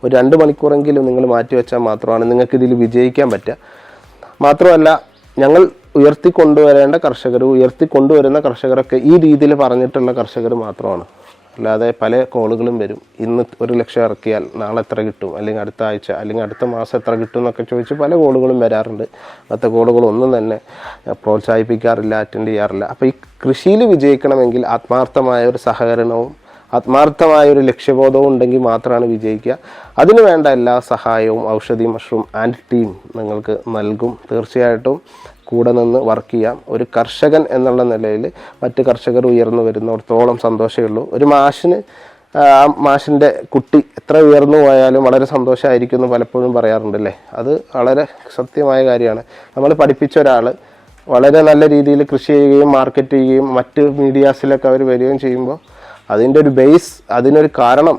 ഒരു 2 മണിക്കൂറെങ്കിലും നിങ്ങൾ മാറ്റി വെച്ചാൽ മാത്രമാണ് നിങ്ങൾക്ക് ഇതിൽ വിജയിക്കാൻ പറ്റുക. മാത്രമല്ല, ഞങ്ങൾ ഉയർത്തിക്കൊണ്ടുവരേണ്ട കർഷകർ, ഉയർത്തിക്കൊണ്ടുവരുന്ന കർഷകരൊക്കെ ഈ രീതിയിൽ പറഞ്ഞിട്ടുള്ള കർഷകർ മാത്രമാണ്. അല്ലാതെ പല കോളുകളും വരും, ഇന്ന് 1 ലക്ഷം ഇറക്കിയാൽ നാളെ എത്ര കിട്ടും, അല്ലെങ്കിൽ അടുത്ത ആഴ്ച അല്ലെങ്കിൽ അടുത്ത മാസം എത്ര കിട്ടും എന്നൊക്കെ ചോദിച്ച് പല കോളുകളും വരാറുണ്ട്. അങ്ങനത്തെ കോളുകളൊന്നും തന്നെ പ്രോത്സാഹിപ്പിക്കാറില്ല, അറ്റൻഡ് ചെയ്യാറില്ല. അപ്പോൾ ഈ കൃഷിയിൽ വിജയിക്കണമെങ്കിൽ ആത്മാർത്ഥമായ ഒരു സഹകരണവും ആത്മാർത്ഥമായ ഒരു ലക്ഷ്യബോധവും ഉണ്ടെങ്കിൽ മാത്രമാണ് വിജയിക്കുക. അതിനു വേണ്ട എല്ലാ സഹായവും ഔഷധി മഷ്റൂം ആൻഡ് ടീം നിങ്ങൾക്ക് നൽകും. തീർച്ചയായിട്ടും കൂടെ നിന്ന് വർക്ക് ചെയ്യാം. ഒരു കർഷകൻ എന്നുള്ള നിലയിൽ മറ്റ് കർഷകർ ഉയർന്നു വരുന്നിടത്തോളം സന്തോഷമേ ഉള്ളൂ. ഒരു മാഷിൻ്റെ കുട്ടി എത്ര ഉയർന്നു പോയാലും വളരെ സന്തോഷമായിരിക്കും എന്ന് പലപ്പോഴും പറയാറുണ്ടല്ലേ. അത് വളരെ സത്യമായ കാര്യമാണ്. നമ്മൾ പഠിപ്പിച്ച ഒരാൾ വളരെ നല്ല രീതിയിൽ കൃഷി ചെയ്യുകയും മാർക്കറ്റ് ചെയ്യുകയും മറ്റ് മീഡിയാസിലൊക്കെ അവർ വരികയും ചെയ്യുമ്പോൾ അതിൻ്റെ ഒരു ബേസ്, അതിനൊരു കാരണം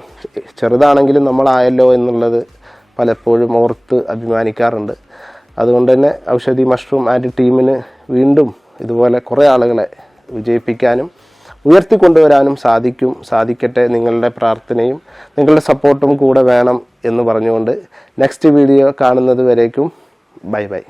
ചെറുതാണെങ്കിലും നമ്മളായല്ലോ എന്നുള്ളത് പലപ്പോഴും ഓർത്ത് അഭിമാനിക്കാറുണ്ട്. അതുകൊണ്ട് തന്നെ ഔഷധി മഷ്റൂം ആൻഡ് ടീമിന് വീണ്ടും ഇതുപോലെ കുറേ ആളുകളെ വിജയിപ്പിക്കാനും ഉയർത്തിക്കൊണ്ടുവരാനും സാധിക്കട്ടെ. നിങ്ങളുടെ പ്രാർത്ഥനയും നിങ്ങളുടെ സപ്പോർട്ടും കൂടെ വേണം എന്ന് പറഞ്ഞുകൊണ്ട് നെക്സ്റ്റ് വീഡിയോ കാണുന്നത് വരേക്കും ബൈ ബൈ.